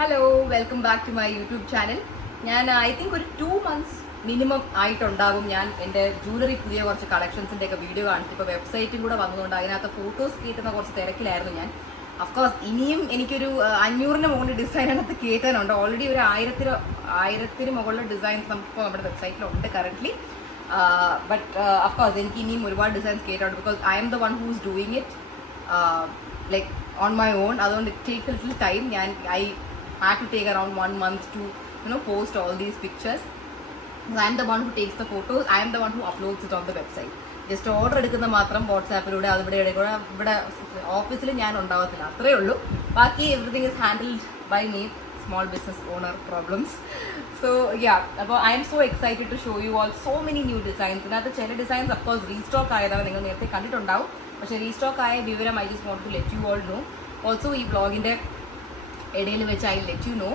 Hello welcome back to my YouTube channel. I think ഒരു 2 months minimum ആയിട്ടുണ്ടാകും ഞാൻ എൻ്റെ jewellery പുതിയ കുറച്ച് കളക്ഷൻസിൻ്റെ ഒക്കെ വീഡിയോ കാണിച്ചു. ഇപ്പോൾ വെബ്സൈറ്റും കൂടെ വന്നതുകൊണ്ട് അതിനകത്ത് ഫോട്ടോസ് കയറ്റുന്ന കുറച്ച് തിരക്കിലായിരുന്നു ഞാൻ. അഫ്കോഴ്സ് ഇനിയും എനിക്കൊരു 500-ന് മുകളിൽ ഡിസൈൻ അതിനകത്ത് കയറ്റാനുണ്ട്. ഓൾറെഡി ഒരു 1000-ന് മുകളിൽ ഡിസൈൻസ് നമുക്കിപ്പോൾ നമ്മുടെ വെബ്സൈറ്റിലുണ്ട് കറൻ്റ്ലി. ബട്ട് അഫ്കോഴ്സ് എനിക്ക് ഇനിയും ഒരുപാട് ഡിസൈൻസ് കയറ്റാനുണ്ട്. Because I'm the one who's doing it like on my own. അതുകൊണ്ട് it takes a little time. I had to take around 1 month to post all these pictures. I am the one who takes the photos. I am the one who uploads it on the website. Just order എടുക്കുന്ന മാത്രം വാട്സാപ്പിലൂടെ ഇവിടെ ഓഫീസിൽ ഞാൻ ഉണ്ടാവത്തില്ല, അത്രയേ ഉള്ളൂ. ബാക്കി everything is handled by me, small business owner problems. So അപ്പോൾ I'm so excited to show you all so many new designs. ഇതിനകത്ത് ചില ഡിസൈൻസ് അഫ്കോഴ്സ് റീസ്റ്റോക്ക് ആയതാണ്, നിങ്ങൾ നേരത്തെ കണ്ടിട്ടുണ്ടാവും. പക്ഷേ റീസ്റ്റോക്ക് ആയ വിവരം I just want to let you all know. Also ഈ ബ്ലോഗിൻ്റെ ഇടയിൽ വെച്ച് I let you know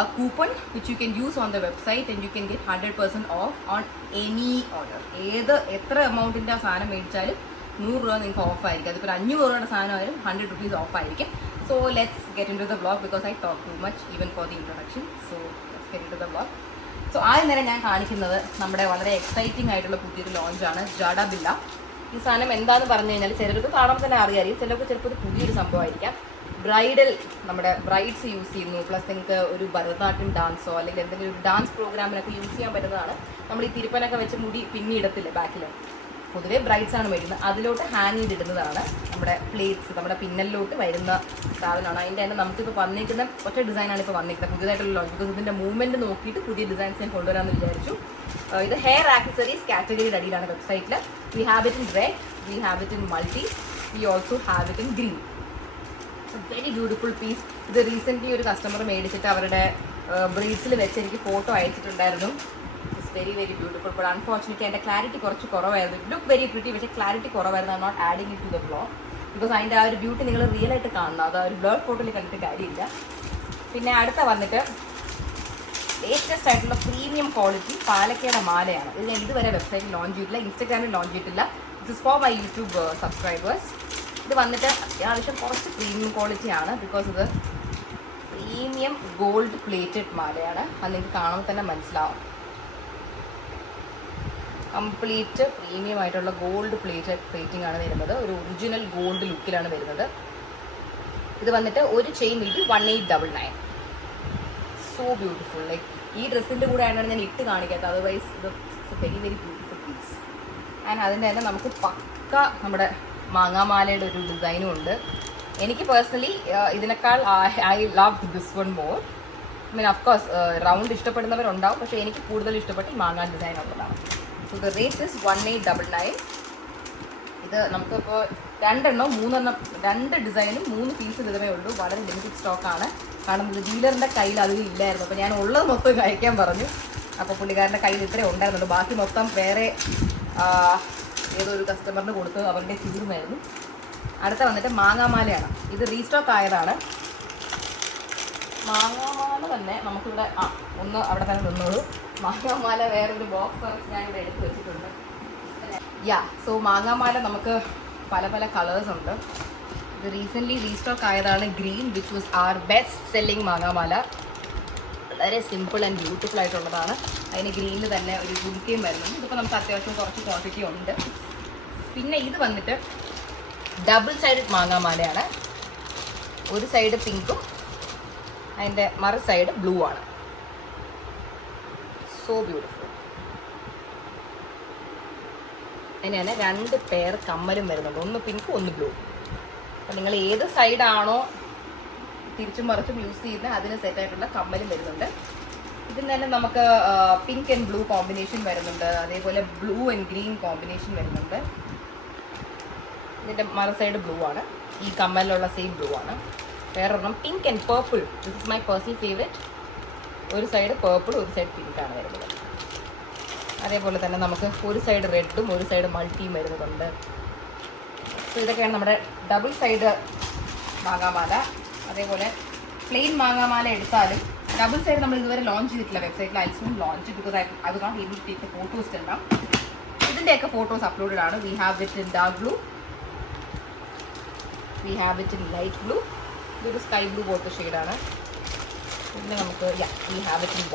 a coupon which you can use on the website and you can get 100% off on any order. എത്ര എമൗണ്ടിൻ്റെ സാധനം മേടിച്ചാലും 100 രൂപ നിങ്ങൾക്ക് ഓഫ് ആയിരിക്കും. അതിപ്പോൾ 500 രൂപയുടെ സാധനമായാലും 100 rupees ഓഫ് ആയിരിക്കും. So let's get in to the vlog because I talk too much even for the introduction. So let's get in to the vlog. സോ ആദ്യം നേരം ഞാൻ കാണിക്കുന്നത് നമ്മുടെ വളരെ എക്സൈറ്റിംഗ് ആയിട്ടുള്ള പുതിയൊരു ലോഞ്ചാണ്, ജാഡ ബില്ല. ഈ സാധനം എന്താണെന്ന് പറഞ്ഞു കഴിഞ്ഞാൽ ചിലർക്ക് കാണുമ്പോൾ തന്നെ അറിയാം, ചിലർക്ക് ചിലപ്പോൾ ഒരു പുതിയൊരു സംഭവമായിരിക്കാം. നമ്മുടെ ബ്രൈഡ്സ് യൂസ് ചെയ്യുന്നു, പ്ലസ് നിങ്ങൾക്ക് ഒരു ഭരതനാട്യം ഡാൻസോ അല്ലെങ്കിൽ എന്തെങ്കിലും ഒരു ഡാൻസ് പ്രോഗ്രാമിനൊക്കെ യൂസ് ചെയ്യാൻ പറ്റുന്നതാണ്. നമ്മൾ ഈ തിരുപ്പനൊക്കെ വെച്ച് മുടി പിന്നിടത്തില്ലേ ബാക്കിൽ, പൊതുവേ ബ്രൈഡ്സ് ആണ് മേടിക്കുന്നത്. അതിലോട്ട് ഹാങ് ചെയ്തിടുന്നതാണ് നമ്മുടെ പ്ലേറ്റ്സ്, നമ്മുടെ പിന്നലിലോട്ട് വരുന്ന സാധനമാണ്. അതിൻ്റെ തന്നെ നമുക്കിപ്പോൾ വന്നിരിക്കുന്ന ഒറ്റ ഡിസൈനാണ് ഇപ്പോൾ വന്നിരിക്കുന്നത് പുതിയതായിട്ടുള്ള ലോഞ്ച്. ബിക്കോസ് ഇതിൻ്റെ മൂവ്മെൻറ്റ് നോക്കിയിട്ട് പുതിയ ഡിസൈൻസ് ഞാൻ കൊണ്ടുവരാമെന്ന് വിചാരിച്ചു. ഇത് ഹെയർ ആക്സസറീസ് കാറ്റഗറിയുടെ അടിയിലാണ് വെബ്സൈറ്റിൽ. We have it in red, we have it in multi, we also have it in green. Very beautiful piece. ഇത് റീസെൻ്റ്ലി ഒരു കസ്റ്റമർ മേടിച്ചിട്ട് അവരുടെ ബ്രീഡ്സിൽ വെച്ച് എനിക്ക് ഫോട്ടോ അയച്ചിട്ടുണ്ടായിരുന്നു. It's very very beautiful. But unfortunately എൻ്റെ ക്ലാരിറ്റി കുറച്ച് കുറവായിരുന്നു. ലുക്ക് വെരി പ്രിറ്റി, പക്ഷേ ക്ലാരിറ്റി കുറവായിരുന്നു. I not adding it to the blog because അതിൻ്റെ ആ ഒരു ബ്യൂട്ടി നിങ്ങൾ റിയൽ ആയിട്ട് കാണണം. അത് ആ ഒരു ബ്ലർ ഫോട്ടോയിൽ കണ്ടിട്ട് കാര്യമില്ല. പിന്നെ അടുത്ത വന്നിട്ട് ലേറ്റസ്റ്റ് ആയിട്ടുള്ള പ്രീമിയം ക്വാളിറ്റി പാലക്കയുടെ മാലയാണ്. ഇത് ഞാൻ ഇതുവരെ വെബ്സൈറ്റിൽ ലോഞ്ച് ചെയ്തിട്ടില്ല, ഇൻസ്റ്റാഗ്രാമിൽ ലോഞ്ച് ചെയ്തിട്ടില്ല. This is for my YouTube subscribers. ഇത് വന്നിട്ട് അത്യാവശ്യം കുറച്ച് പ്രീമിയം ക്വാളിറ്റിയാണ്, ബിക്കോസ് ഇത് പ്രീമിയം ഗോൾഡ് പ്ലേറ്റഡ് മാലയാണ്. അത് നിങ്ങൾക്ക് കാണുമ്പോൾ തന്നെ മനസ്സിലാവും. കംപ്ലീറ്റ് പ്രീമിയം ആയിട്ടുള്ള ഗോൾഡ് പ്ലേറ്റിംഗ് ആണ് വരുന്നത്. ഒരു ഒറിജിനൽ ഗോൾഡ് ലുക്കിലാണ് വരുന്നത്. ഇത് വന്നിട്ട് ഒരു chain will be 1899. So beautiful. Like ഈ ഡ്രസ്സിൻ്റെ കൂടെ ആയിട്ടാണ് ഞാൻ ഇട്ട് കാണിക്കാത്തത്, അതർവൈസ് ഇത് very very beautiful piece. And അതിൻ്റെ തന്നെ നമുക്ക് പക്ക നമ്മുടെ മാങ്ങാമാലയുടെ ഒരു ഡിസൈനും ഉണ്ട്. എനിക്ക് പേഴ്സണലി ഇതിനേക്കാൾ I love this one more. Mean of course round ഇഷ്ടപ്പെടുന്നവരുണ്ടാവും, പക്ഷേ എനിക്ക് കൂടുതൽ ഇഷ്ടപ്പെട്ട് ഈ മാങ്ങാ ഡിസൈൻ ഉള്ളതാണ്. So the rate is 1899. ഇത് നമുക്കിപ്പോൾ 2 ഡിസൈനും 3 പീസ് വിധമേ ഉള്ളൂ. വളരെ ലിമിറ്റഡ് സ്റ്റോക്കാണ്. കാരണം ഇത് ഡീലറിൻ്റെ കയ്യിൽ അധികം ഇല്ലായിരുന്നു. അപ്പോൾ ഞാൻ ഉള്ളത് മൊത്തം കഴിക്കാൻ പറഞ്ഞു. അപ്പോൾ പുള്ളിക്കാരൻ്റെ കയ്യിൽ ഇത്രേ ഉണ്ടായിരുന്നുള്ളൂ. ബാക്കി മൊത്തം വേറെ ഏതൊരു കസ്റ്റമറിന് കൊടുത്ത് അവരുടെ തീർന്നായിരുന്നു. അടുത്ത വന്നിട്ട് മാങ്ങാമാലയാണ്. ഇത് റീസ്റ്റോക്ക് ആയതാണ്. മാങ്ങാമാല തന്നെ നമുക്കിവിടെ ഒന്ന് അവിടെ തന്നെ നിന്നോളൂ. മാങ്ങാമാല വേറൊരു ബോക്സ് ഞാനിവിടെ എടുത്ത് വെച്ചിട്ടുണ്ട്. സോ മാങ്ങാമാല നമുക്ക് പല പല കളേഴ്സ് ഉണ്ട്. ഇത് റീസെൻ്റ്ലി റീസ്റ്റോക്ക് ആയതാണ് green, which was our best selling മാങ്ങാമാല. വളരെ സിമ്പിൾ ആൻഡ് ബ്യൂട്ടിഫുൾ ആയിട്ടുള്ളതാണ്. അതിന് ഗ്രീനിൽ തന്നെ ഒരു ഗുൽക്കയും വരുന്നുണ്ട്. ഇതിപ്പോൾ നമുക്ക് അത്യാവശ്യം കുറച്ച് ക്വാണ്ടിറ്റി ഉണ്ട്. പിന്നെ ഇത് വന്നിട്ട് ഡബിൾ സൈഡ് മാങ്ങാമാലയാണ്. ഒരു സൈഡ് പിങ്കും അതിൻ്റെ മറു സൈഡ് ബ്ലൂ ആണ്. So beautiful. അതിന് തന്നെ 2 പെയർ കമ്മലും വരുന്നുണ്ട്, ഒന്ന് പിങ്കും ഒന്ന് ബ്ലൂ. അപ്പോൾ നിങ്ങൾ ഏത് സൈഡാണോ തിരിച്ചും മറിച്ചും യൂസ് ചെയ്യുന്നത് അതിന് സെറ്റായിട്ടുള്ള കമ്മലും വരുന്നുണ്ട്. ഇതിന് തന്നെ നമുക്ക് പിങ്ക് ആൻഡ് ബ്ലൂ കോമ്പിനേഷൻ വരുന്നുണ്ട്, അതേപോലെ ബ്ലൂ ആൻഡ് ഗ്രീൻ കോമ്പിനേഷൻ വരുന്നുണ്ട്. ഇതിൻ്റെ മറു സൈഡ് ബ്ലൂ ആണ്, ഈ കമ്മലിലുള്ള സെയിം ബ്ലൂ ആണ്. വേറൊരെണ്ണം pink and purple, this is my personal favourite. ഒരു സൈഡ് പേർപ്പിൾ, ഒരു സൈഡ് പിങ്കാണ് വരുന്നത്. അതേപോലെ തന്നെ നമുക്ക് ഒരു സൈഡ് റെഡും ഒരു സൈഡ് മൾട്ടിയും വരുന്നതുണ്ട്. സോ ഇതൊക്കെയാണ് നമ്മുടെ ഡബിൾ സൈഡ് മാങ്ങാമാല. അതേപോലെ പ്ലെയിൻ മാങ്ങാമാല എടുത്താലും ഡബിൾ സൈഡ് നമ്മൾ ഇതുവരെ ലോഞ്ച് ചെയ്തിട്ടില്ല വെബ്സൈറ്റിൽ. I soon launch because I was not able to take photos എല്ലാം. ഇതിൻ്റെയൊക്കെ ഫോട്ടോസ് അപ്ലോഡഡ് ആണ്. We have it in dark blue, we have it in light blue, ഇതൊരു സ്കൈ ബ്ലൂ പോലത്തെ ഷെയ്ഡാണ്. പിന്നെ നമുക്ക് വി ഹാവ് ഇറ്റ് ഇൻ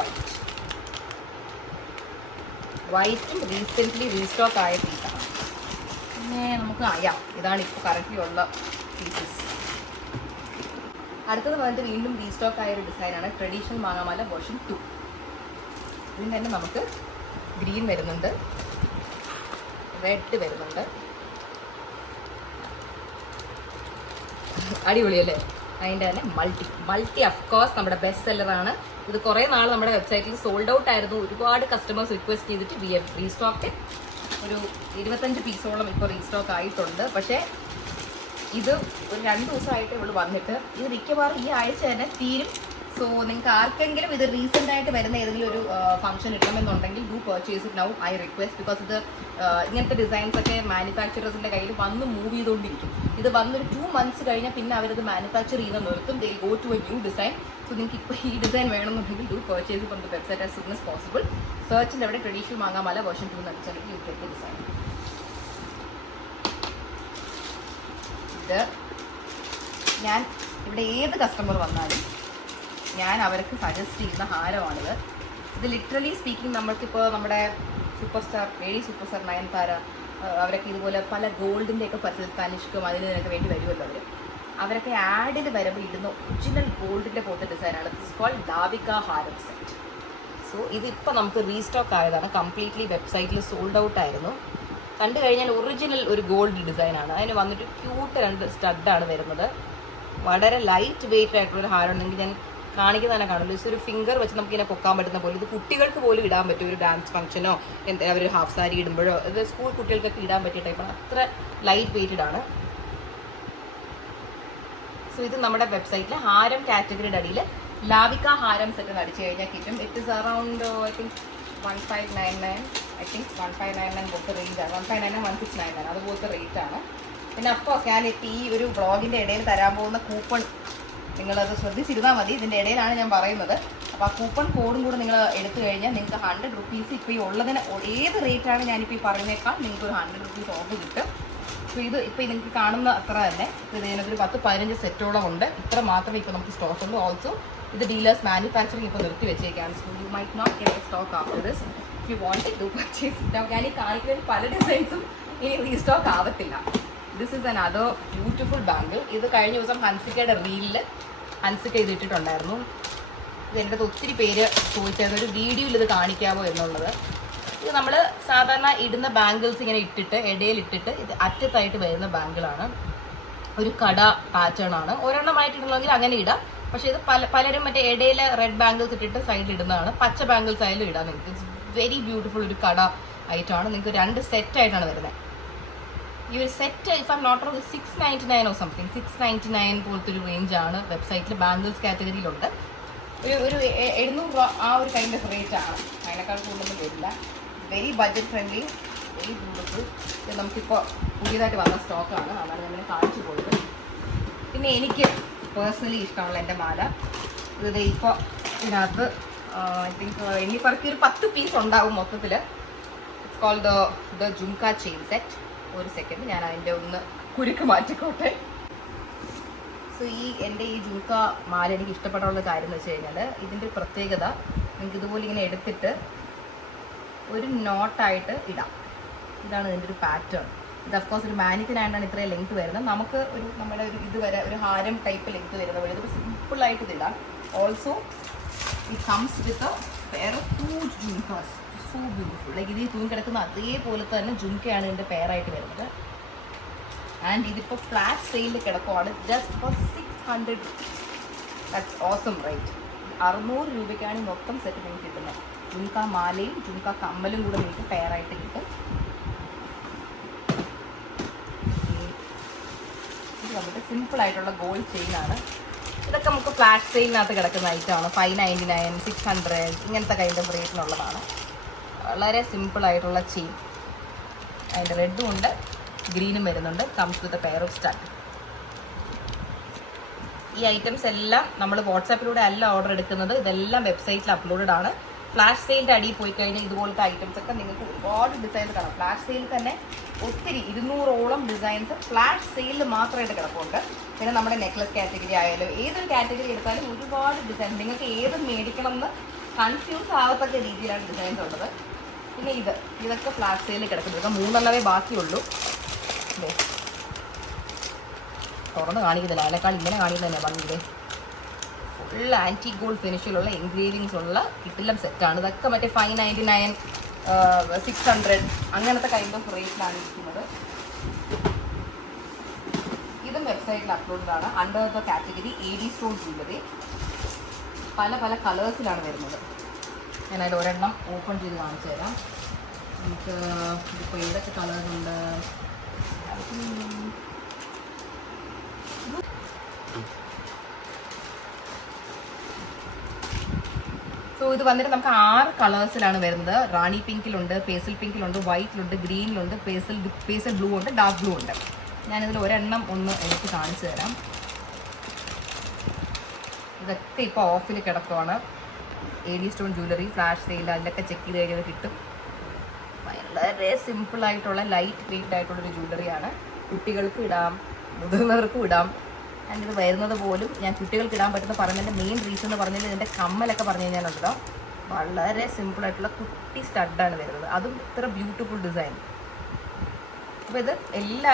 വൈറ്റും recently restock ആയ പീസാണ്. പിന്നെ നമുക്ക് ഇതാണ് ഇപ്പോൾ കറക്റ്റ്ലി ഉള്ള പീസസ്. അടുത്തത് വന്നിട്ട് വീണ്ടും റീസ്റ്റോക്ക് ആയ ഒരു ഡിസൈനാണ് ട്രഡീഷണൽ മാങ്ങാമാല വേർഷൻ 2. ഇതിന് തന്നെ നമുക്ക് ഗ്രീൻ വരുന്നുണ്ട്, റെഡ് വരുന്നുണ്ട്. അടിപൊളിയല്ലേ? അതിൻ്റെ തന്നെ മൾട്ടി അഫ്കോഴ്സ് നമ്മുടെ ബെസ്റ്റ് സെല്ലറാണ്. ഇത് കുറേ നാൾ നമ്മുടെ വെബ്സൈറ്റിൽ സോൾഡ് ഔട്ട് ആയിരുന്നു. ഒരുപാട് കസ്റ്റമേഴ്സ് റിക്വസ്റ്റ് ചെയ്തിട്ട് വി ഹവ് റീസ്റ്റോക്ക്. ഒരു 25 പീസോളം ഇപ്പോൾ റീസ്റ്റോക്ക് ആയിട്ടുണ്ട്. പക്ഷേ ഇത് ഒരു 2 ദിവസമായിട്ട് ഇവിടെ വന്നിട്ട് ഇത് മിക്കവാറും ഈ ആഴ്ച തന്നെ തീരും. സോ നിങ്ങൾക്ക് ആർക്കെങ്കിലും ഇത് റീസെൻ്റ് ആയിട്ട് വരുന്ന ഏതെങ്കിലും ഒരു ഫംഗ്ഷൻ ഇടണമെന്നുണ്ടെങ്കിൽ do purchase it now. I request. Because ഇത് ഇങ്ങനത്തെ ഡിസൈൻസ് ഒക്കെ മാനുഫാക്ചറേഴ്സിൻ്റെ കയ്യിൽ വന്ന് മൂവ് ചെയ്തുകൊണ്ടിരിക്കും. ഇത് വന്നൊരു 2 months കഴിഞ്ഞാൽ പിന്നെ അവരത് മാനുഫാക്ചർ ചെയ്യുന്ന നിർത്തും. They go to a new design. So നിങ്ങൾക്ക് ഇപ്പോൾ ഈ ഡിസൈൻ വേണമെന്നുണ്ടെങ്കിൽ do purchase from the website as soon as possible. സെർച്ചിൽ അവിടെ ട്രഡീഷണൽ മാങ്ങാമാല വേർഷൻ 2 എന്ന് അടിച്ചാണെങ്കിൽ യു ഗെറ്റ് ദ ഡിസൈൻ. ഇത് ഞാൻ ഇവിടെ ഏത് കസ്റ്റമർ വന്നാലും ഞാൻ അവർക്ക് സജസ്റ്റ് ചെയ്യുന്ന ഹാരമാണിത്. ഇത് ലിറ്ററലി സ്പീക്കിംഗ് നമ്മൾക്കിപ്പോൾ നമ്മുടെ സൂപ്പർ സ്റ്റാർ നയൻതാര അവരൊക്കെ ഇതുപോലെ പല ഗോൾഡിൻ്റെയൊക്കെ പരസ്യത്തിൽ തനിഷ്കും അതിനൊക്കെ വേണ്ടി വരുമല്ലോ അവരൊക്കെ ആഡിൽ വരുമ്പോൾ ഇടുന്ന ഒറിജിനൽ ഗോൾഡിൻ്റെ പോലത്തെ ഡിസൈനാണ്. ദിസ് കോൾഡ് ലാവിക ഹാരം സെറ്റ്. സോ ഇതിപ്പോൾ നമുക്ക് റീസ്റ്റോക്ക് ആയതാണ്. കംപ്ലീറ്റ്ലി വെബ്സൈറ്റിൽ സോൾഡ് ഔട്ട് ആയിരുന്നു. കണ്ടു കഴിഞ്ഞാൽ ഒറിജിനൽ ഒരു ഗോൾഡ് ഡിസൈനാണ്. അതിന് വന്നിട്ട് ക്യൂട്ട് 2 സ്റ്റഡാണ് വരുന്നത്. വളരെ ലൈറ്റ് വെയിറ്റ് ആയിട്ടുള്ളൊരു ഹാരം ഉണ്ടെങ്കിൽ ഞാൻ കാണിക്കുന്ന തന്നെ കാണില്ല. ജസ്റ്റ് ഒരു ഫിംഗർ വെച്ച് നമുക്ക് ഇങ്ങനെ പൊക്കാൻ പറ്റുന്ന പോലെ. ഇത് കുട്ടികൾക്ക് പോലും ഇടാൻ പറ്റും. ഒരു ഡാൻസ് ഫംഗ്ഷനോ അവർ ഹാഫ് സാരി ഇടുമ്പോഴോ ഇത് സ്കൂൾ കുട്ടികൾക്കൊക്കെ ഇടാൻ പറ്റിയ ടൈപ്പാണ്. അത്ര ലൈറ്റ് വെയ്റ്റഡ് ആണ്. സോ ഇത് നമ്മുടെ വെബ്സൈറ്റിൽ ഹാരം കാറ്റഗറിയുടെ അടിയിൽ ലാവിക ഹാരം സെറ്റ് അടിച്ചു കഴിഞ്ഞാൽ കിട്ടും. It is around I think 1599. I think 1599 പോലത്തെ റേഞ്ചാണ്. 1599 1699 അതുപോലത്തെ റേറ്റാണ്. പിന്നെ അഫ്കോഴ്സ് ഞാൻ ഈ ഒരു വ്ളോഗിൻ്റെ ഇടയിൽ തരാൻ പോകുന്ന കൂപ്പൺ നിങ്ങളത് ശ്രദ്ധിച്ചിരുന്നാൽ മതി. ഇതിൻ്റെ ഇടയിലാണ് ഞാൻ പറയുന്നത്. അപ്പോൾ ആ കൂപ്പൺ കോഡും കൂടെ നിങ്ങൾ എടുത്തു കഴിഞ്ഞാൽ നിങ്ങൾക്ക് 100 rupees ഇപ്പോൾ ഈ ഉള്ളതിന് ഏത് റേറ്റാണ് ഞാനിപ്പോൾ ഈ പറയുന്നേക്കാൾ നിങ്ങൾക്ക് ഒരു 100 rupees ഓഫ് കിട്ടും. സോ ഇത് ഇപ്പോൾ നിങ്ങൾക്ക് കാണുന്ന അത്ര തന്നെ ഇതിനകത്തൊരു 10-15 സെറ്റോളം ഉണ്ട്. ഇത്ര മാത്രമേ ഇപ്പോൾ നമുക്ക് സ്റ്റോക്ക് ഉള്ളൂ. ഓൾസോ ഇത് ഡീലേഴ്സ് മാനുഫാക്ചറിങ് ഇപ്പോൾ നിർത്തി വെച്ചേക്കാണ്. So you might not get stock after this. If you want it do purchase. ഞാൻ ഈ കാണിക്കുന്ന പല ഡിസൈൻസും ഇനി റീസ്റ്റോക്ക് ആവത്തില്ല. This is another beautiful bangle. ഇത് കഴിഞ്ഞ ദിവസം ഹൻസിക്കയുടെ റീലിൽ ഹൻസിക്ക ഇത് ഇട്ടിട്ടുണ്ടായിരുന്നു. ഇത് എൻ്റെ അടുത്ത് ഒത്തിരി പേര് ചോദിച്ചായിരുന്നു ഒരു വീഡിയോയിൽ ഇത് കാണിക്കാമോ എന്നുള്ളത്. ഇത് നമ്മൾ സാധാരണ ഇടുന്ന ബാങ്കിൾസ് ഇങ്ങനെ ഇട്ടിട്ട് ഇടയിലിട്ടിട്ട് ഇത് അറ്റത്തായിട്ട് വരുന്ന ബാങ്കിളാണ്. ഒരു കട പാറ്റേൺ ആണ്. ഒരെണ്ണമായിട്ട് ഇടണമെങ്കിൽ അങ്ങനെ ഇടാം. പക്ഷേ ഇത് പലരും മറ്റേ ഇടയിൽ റെഡ് ബാങ്കിൾസ് ഇട്ടിട്ട് സൈഡിൽ ഇടുന്നതാണ്. പച്ച ബാങ്കിൾസ് ആയാലും ഇടാം നിങ്ങൾക്ക്. ഇറ്റ്സ് വെരി ബ്യൂട്ടിഫുൾ ഒരു കട ആയിട്ടാണ്. നിങ്ങൾക്ക് 2 സെറ്റായിട്ടാണ് വരുന്നത്. ഈ ഒരു set if I'm not wrong 699 or something 699 പോലത്തെ ഒരു റേഞ്ചാണ് വെബ്സൈറ്റിൽ ബാങ്കിൾസ് കാറ്റഗറിയിലുണ്ട്. ഒരു 700 രൂപ ആ ഒരു കൈൻഡ് ഓഫ് റേറ്റ് ആണ്. അതിനേക്കാൾ കൂടുതലൊന്നും വരില്ല. Very budget friendly, very beautiful. ഇത് നമുക്കിപ്പോൾ പുതിയതായിട്ട് വന്ന സ്റ്റോക്കാണ്. അതാണ് ഞാൻ കാണിച്ചു പോയത്. പിന്നെ എനിക്ക് പേഴ്സണലി ഇഷ്ടമുള്ള എൻ്റെ മാല ഇത് ഇപ്പോൾ ഇതിനകത്ത് ഐ തിങ്ക് എണ്ണിപ്പറക്കി ഒരു 10 പീസ് ഉണ്ടാവും മൊത്തത്തിൽ. It's called the jhumka chain set. ഒരു സെക്കൻഡ് ഞാൻ അതിൻ്റെ ഒന്ന് കുരുക്ക് മാറ്റിക്കോട്ടെ. സോ എൻ്റെ ഈ ജുംക മാല എനിക്ക് ഇഷ്ടപ്പെടാനുള്ള കാര്യം എന്ന് വെച്ച് കഴിഞ്ഞാൽ ഇതിൻ്റെ പ്രത്യേകത നിങ്ങൾക്ക് ഇതുപോലെ ഇങ്ങനെ എടുത്തിട്ട് ഒരു നോട്ടായിട്ട് ഇടാം. ഇതാണ് ഇതിൻ്റെ ഒരു പാറ്റേൺ. ഇത് അഫ്കോഴ്സ് ഒരു മാനിക്കിനായിട്ടാണ് ഇത്രയും ലെങ്ത് വരുന്നത്. നമുക്ക് നമ്മുടെ ഒരു ഇതുവരെ ഒരു ഹാരം ടൈപ്പ് ലെങ്ത് വരുന്ന പോലെ ഇത് സിമ്പിളായിട്ട് ഇതിടാം. Also it comes with pair of huge jhumkas. So beautiful. Like ഇതിൽ തൂങ്ങി കിടക്കുന്ന അതേപോലെ തന്നെ ജുംക്കയാണ് ഇതിൻ്റെ പെയറായിട്ട് വരുന്നത്. ആൻഡ് ഇതിപ്പോൾ ഫ്ലാറ്റ് സെയിലിൽ കിടക്കുവാണ് just for 600 rupees. That's awesome right. 600 രൂപയ്ക്കാണ് ഈ മൊത്തം സെറ്റ് നിങ്ങൾക്ക് കിട്ടുന്നത്. ജുംക മാലയും ജുംക കമ്മലും കൂടെ നിങ്ങൾക്ക് പെയറായിട്ട് കിട്ടും. ഇത് നമുക്ക് സിമ്പിളായിട്ടുള്ള ഗോൾഡ് ചെയിനാണ്. ഇതൊക്കെ നമുക്ക് ഫ്ലാറ്റ് സെയിലിനകത്ത് കിടക്കുന്ന ഐറ്റമാണ്. 599, 600 ഇങ്ങനത്തെ കൈൻഡ് ഓഫ് റേറ്റിനുള്ളതാണ്. വളരെ സിമ്പിളായിട്ടുള്ള ചെയിൻ. അതിൻ്റെ റെഡും ഉണ്ട്, ഗ്രീനും വരുന്നുണ്ട്. Comes with a pair of stud. ഈ ഐറ്റംസ് എല്ലാം നമ്മൾ വാട്സാപ്പിലൂടെ അല്ല ഓർഡർ എടുക്കുന്നത്. ഇതെല്ലാം വെബ്സൈറ്റിൽ അപ്ലോഡഡ് ആണ്. ഫ്ലാഷ് സെയിലിൻ്റെ അടിയിൽ പോയി കഴിഞ്ഞാൽ ഇതുപോലത്തെ ഐറ്റംസ് ഒക്കെ നിങ്ങൾക്ക് ഒരുപാട് ഡിസൈൻസ് കാണാം. ഫ്ലാഷ് സെയിൽ തന്നെ ഒത്തിരി 200ഓളം ഡിസൈൻസ് ഫ്ലാഷ് സെയിലിൽ മാത്രമായിട്ട് കിടപ്പുണ്ട്. പിന്നെ നമ്മുടെ നെക്ലസ് കാറ്റഗറി ആയാലും ഏതൊരു കാറ്റഗറി എടുത്താലും ഒരുപാട് ഡിസൈൻസ്, നിങ്ങൾക്ക് ഏത് മേടിക്കണം എന്ന് കൺഫ്യൂസ് ആകത്തക്ക രീതിയിലാണ് ഡിസൈൻസ് ഉള്ളത്. പിന്നെ ഇതൊക്കെ ഫ്ലാഷ് സെയിലിൽ കിടക്കുന്നത്. ഇതൊക്കെ 3 ബാക്കിയുള്ളൂ. തുറന്ന് കാണിക്കുന്നില്ല, അതിനേക്കാൾ ഇങ്ങനെ കാണിക്കുന്നത് ഭംഗിയില്ലേ. ഫുൾ ആൻറ്റി ഗോൾഡ് ഫിനിഷിലുള്ള എൻഗ്രേവിങ്സ് ഉള്ള കിട്ടില്ലം സെറ്റാണ്. ഇതൊക്കെ മറ്റേ 599, 600 അങ്ങനത്തെ കൈൻഡ് ഓഫ് റേറ്റിലാണ് ഇരിക്കുന്നത്. ഇതും വെബ്സൈറ്റിൽ അപ്ലോഡാണ്. Under the category AD stone jewellery. പല പല കളേഴ്സിലാണ് വരുന്നത്. ഞാനതിൽ ഒരെണ്ണം ഓപ്പൺ ചെയ്ത് കാണിച്ചു തരാം. നമുക്ക് ഇതിപ്പോൾ ഏതൊക്കെ കളേഴ്സുണ്ട്. സോ ഇത് വന്നിട്ട് നമുക്ക് 6 കളേഴ്സിലാണ് വരുന്നത്. റാണി പിങ്കിലുണ്ട്, പേസൽ പിങ്കിലുണ്ട്, വൈറ്റിലുണ്ട്, ഗ്രീനിലുണ്ട്, പേസൽ ബ്ലൂ ഉണ്ട്, ഡാർക്ക് ബ്ലൂ ഉണ്ട്. ഞാനിതിൽ ഒരെണ്ണം ഒന്ന് എടുത്ത് കാണിച്ചു തരാം. ഇതൊക്കെ ഇപ്പോൾ ഓഫിൽ കിടക്കുവാണ്. AD stone jewellery flash sale, അതിലൊക്കെ ചെക്ക് ചെയ്ത് കഴിഞ്ഞത് കിട്ടും. വളരെ സിമ്പിളായിട്ടുള്ള ലൈറ്റ് വെയ്റ്റ് ആയിട്ടുള്ളൊരു ജ്വല്ലറിയാണ്. കുട്ടികൾക്കും ഇടാം, മുതിർന്നവർക്കും ഇടാം. ആൻഡ് ഇത് വരുന്നത് പോലും ഞാൻ കുട്ടികൾക്ക് ഇടാൻ പറ്റുന്ന പറഞ്ഞതിൻ്റെ മെയിൻ റീസൺ എന്ന് പറഞ്ഞാൽ ഇതിൻ്റെ കമ്മലൊക്കെ പറഞ്ഞു കഴിഞ്ഞാലുണ്ടല്ലോ വളരെ സിമ്പിളായിട്ടുള്ള കുട്ടി സ്റ്റഡാണ് വരുന്നത്. അതും ഇത്ര ബ്യൂട്ടിഫുൾ ഡിസൈൻ. അപ്പോൾ ഇത് എല്ലാ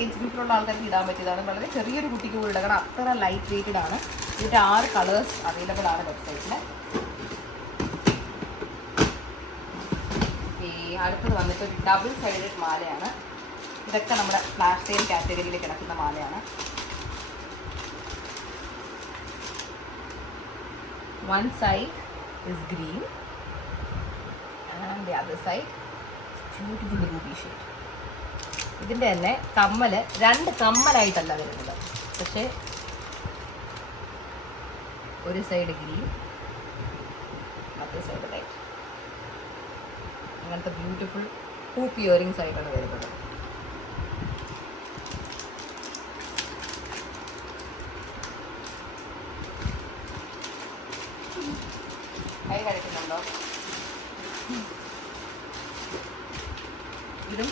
ഏജ് ഗ്രൂപ്പിലുള്ള ആൾക്കാർക്ക് ഇടാൻ പറ്റിയതാണ്. വളരെ ചെറിയൊരു കുട്ടിക്ക് പോലും ഇടാം, കാരണം അത്ര ലൈറ്റ് വെയ്റ്റഡ് ആണ്. ഇതിൻ്റെ 6 കളേഴ്സ് അവൈലബിൾ ആണ് വെബ്സൈറ്റിൽ. അടുത്തത് വന്നിട്ട് ഒരു ഡബിൾ സൈഡഡ് മാലയാണ്. ഇതൊക്കെ നമ്മുടെ ഫ്ലാഷ് സെയിൽ കാറ്റഗറിയിൽ കിടക്കുന്ന മാലയാണ്. One side is green and the other side is beautiful ruby shade. ഇതിൻ്റെ തന്നെ കമ്മൽ 2 കമ്മലായിട്ടല്ല വരുന്നത്, പക്ഷേ ഒരു സൈഡ് ഗ്രീൻ, മറ്റേ സൈഡ് റെഡ്. അങ്ങനത്തെ ബ്യൂട്ടിഫുൾ ഹൂപ്പ് ഇയറിങ്സ് ആയിട്ടാണ് വരുന്നത്. കൈ കഴിക്കുന്നുണ്ടോ? ഇതും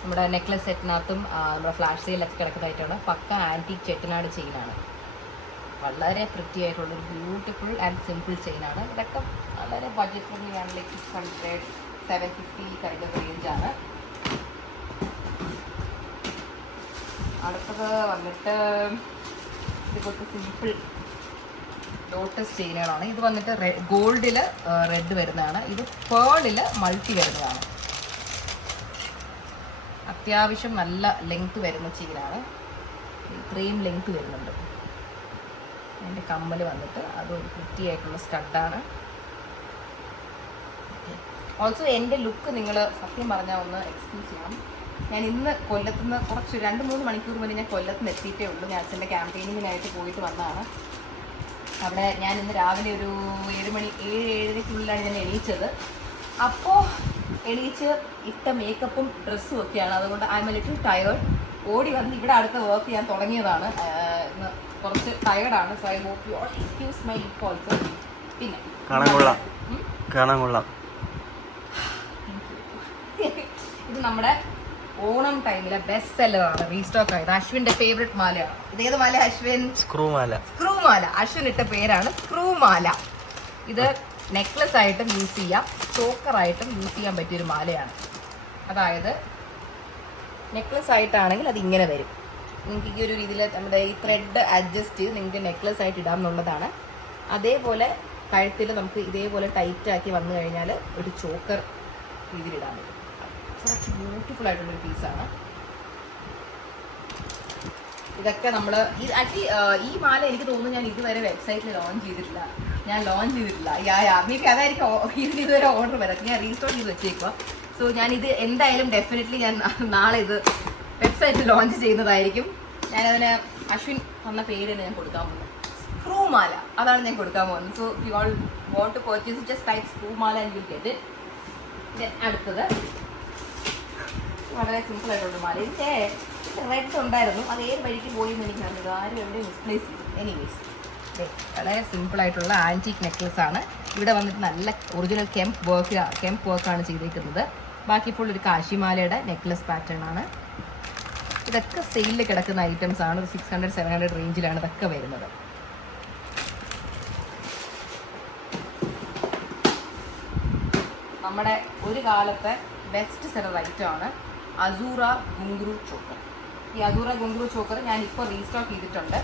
നമ്മുടെ നെക്ലസ് സെറ്റിനകത്തും നമ്മുടെ ഫ്ലാഷ് സെയിലൊക്കെ കിടക്കുന്നതായിട്ടാണ്. പക്ക ആൻറ്റീക് ചെട്ടിനാട് ചെയിനാണ്. വളരെ പ്രിറ്റി ആയിട്ടുള്ളൊരു ബ്യൂട്ടിഫുൾ ആൻഡ് സിമ്പിൾ ചെയിനാണ്. ഇതൊക്കെ വളരെ ബഡ്ജറ്റ് ഫ്രണ്ട്ലിയാണ്. ലൈക്ക് 600, 750 കൈൻഡ് ഓഫ് റേഞ്ചാണ്. അടുത്തത് വന്നിട്ട് ഇതുപോലത്തെ സിമ്പിൾ ലോട്ടസ് ചെയിനുകളാണ്. ഇത് വന്നിട്ട് ഗോൾഡിൽ റെഡ് വരുന്നതാണ്. ഇത് പേളിൽ മൾട്ടി വരുന്നതാണ്. അത്യാവശ്യം നല്ല ലെങ്ത് വരുന്ന ചെയിനാണ്. ഇത്രയും ലെങ്ത് വരുന്നുണ്ട്. അതിൻ്റെ കമ്മൽ വന്നിട്ട് അതൊരു വൃത്തിയായിട്ടുള്ള സ്റ്റഡാണ്. ഓൾസോ എൻ്റെ ലുക്ക് നിങ്ങൾ സത്യം പറഞ്ഞാൽ ഒന്ന് എക്സ്ക്യൂസ് ചെയ്യണം. ഞാൻ ഇന്ന് കൊല്ലത്തുനിന്ന് കുറച്ച് 2-3 മണിക്കൂർ മുന്നേ ഞാൻ കൊല്ലത്തുനിന്ന് എത്തിയിട്ടേ ഉള്ളൂ. ഞാൻ അച്ഛൻ്റെ ക്യാമ്പയിനിങ്ങിനായിട്ട് പോയിട്ട് വന്നതാണ്. അവിടെ ഞാൻ ഇന്ന് രാവിലെ ഒരു 7-7:30 ഞാൻ എണീച്ചത്. അപ്പോൾ എണീച്ച് ഇട്ട മേക്കപ്പും ഡ്രസ്സും ഒക്കെയാണ്. അതുകൊണ്ട് I am a little tired. ഓടി വന്ന് ഇവിടെ അടുത്ത വർക്ക് ചെയ്യാൻ തുടങ്ങിയതാണ്. ഇന്ന് കുറച്ച് ടയേർഡാണ്. So I hope you all excuse my look also. പിന്നെ കാണാൻ കൊള്ളാം. ഇത് നമ്മുടെ ഓണം ടൈമിലെ ബെസ്റ്റ് സെല്ലറാണ്. റീസ്റ്റോക്ക് ആയത്. അശ്വിന്റെ ഫേവറേറ്റ് മാലയാണ്. ഇതേത് മാല അശ്വിൻ? സ്ക്രൂ മാല. അശ്വിൻ ഇട്ട പേരാണ് സ്ക്രൂ മാല. ഇത് നെക്ലസ് ആയിട്ടും യൂസ് ചെയ്യാം, ചോക്കറായിട്ടും യൂസ് ചെയ്യാൻ പറ്റിയൊരു മാലയാണ്. അതായത് നെക്ലസ് ആയിട്ടാണെങ്കിൽ അത് ഇങ്ങനെ വരും. നിങ്ങൾക്ക് ഈ ഒരു രീതിയിൽ നമ്മുടെ ഈ ത്രെഡ് അഡ്ജസ്റ്റ് ചെയ്ത് നിങ്ങൾക്ക് നെക്ലസ് ആയിട്ട് ഇടാം എന്നുള്ളതാണ്. അതേപോലെ കഴുത്തിൽ നമുക്ക് ഇതേപോലെ ടൈറ്റ് ആക്കി വന്നു കഴിഞ്ഞാൽ ഒരു ചോക്കർ രീതിയിലിടാൻ പറ്റും. കുറച്ച് ബ്യൂട്ടിഫുൾ ആയിട്ടുള്ളൊരു പീസാണ്. ഇതൊക്കെ നമ്മൾ ഈ മാല എനിക്ക് തോന്നുന്നു ഞാൻ ഇതുവരെ വെബ്സൈറ്റിൽ ലോഞ്ച് ചെയ്തിട്ടില്ല. മേ ബി അതായിരിക്കും ഇതുവരെ ഓർഡർ വരാം. ഞാൻ റീസ്റ്റോർ ചെയ്ത് വെച്ചേക്കുക. സോ ഞാനിത് എന്തായാലും ഡെഫിനറ്റ്ലി ഞാൻ നാളെ ഇത് വെബ്സൈറ്റിൽ ലോഞ്ച് ചെയ്യുന്നതായിരിക്കും. ഞാനതിന് അശ്വിൻ തന്ന പേര് തന്നെ ഞാൻ കൊടുക്കാൻ പോകുന്നത് സ്ക്രൂ മാല. അതാണ് ഞാൻ കൊടുക്കാൻ പോകുന്നത്. So you all want to purchase just type screw mala and you get it. അടുത്തത് വളരെ സിമ്പിൾ ആയിട്ടുള്ള മാല. ഇതിൻ്റെ റെഡ് ഉണ്ടായിരുന്നു, അത് ഏത് വഴിക്ക് പോയി എന്ന് എനിക്ക് അറിയില്ല. ആരും എവിടെ മിസ്പ്ലേസ് ചെയ്തു. എനിവേസ് വളരെ സിമ്പിളായിട്ടുള്ള ആൻറ്റീക് നെക്ലസ് ആണ്. ഇവിടെ വന്നിട്ട് നല്ല ഒറിജിനൽ കെംപ് വർക്കാണ് ചെയ്തേക്കുന്നത്. ബാക്കി ഫുൾ ഒരു കാശിമാലയുടെ നെക്ലസ് പാറ്റേൺ ആണ്. ഇതൊക്കെ സെയിലിൽ കിടക്കുന്ന ഐറ്റംസ് ആണ്. 600-700 റേഞ്ചിലാണ് ഇതൊക്കെ വരുന്നത്. നമ്മുടെ ഒരു കാലത്തെ ബെസ്റ്റ് സെല്ലർ ഐറ്റമാണ് അസൂറ ഗുങ്ക്രു ചോക്കർ. ഈ അസൂറ ഗുങ്ക്രു ചോക്കർ ഞാൻ ഇപ്പോൾ റീസ്റ്റോക്ക് ചെയ്തിട്ടുണ്ട്.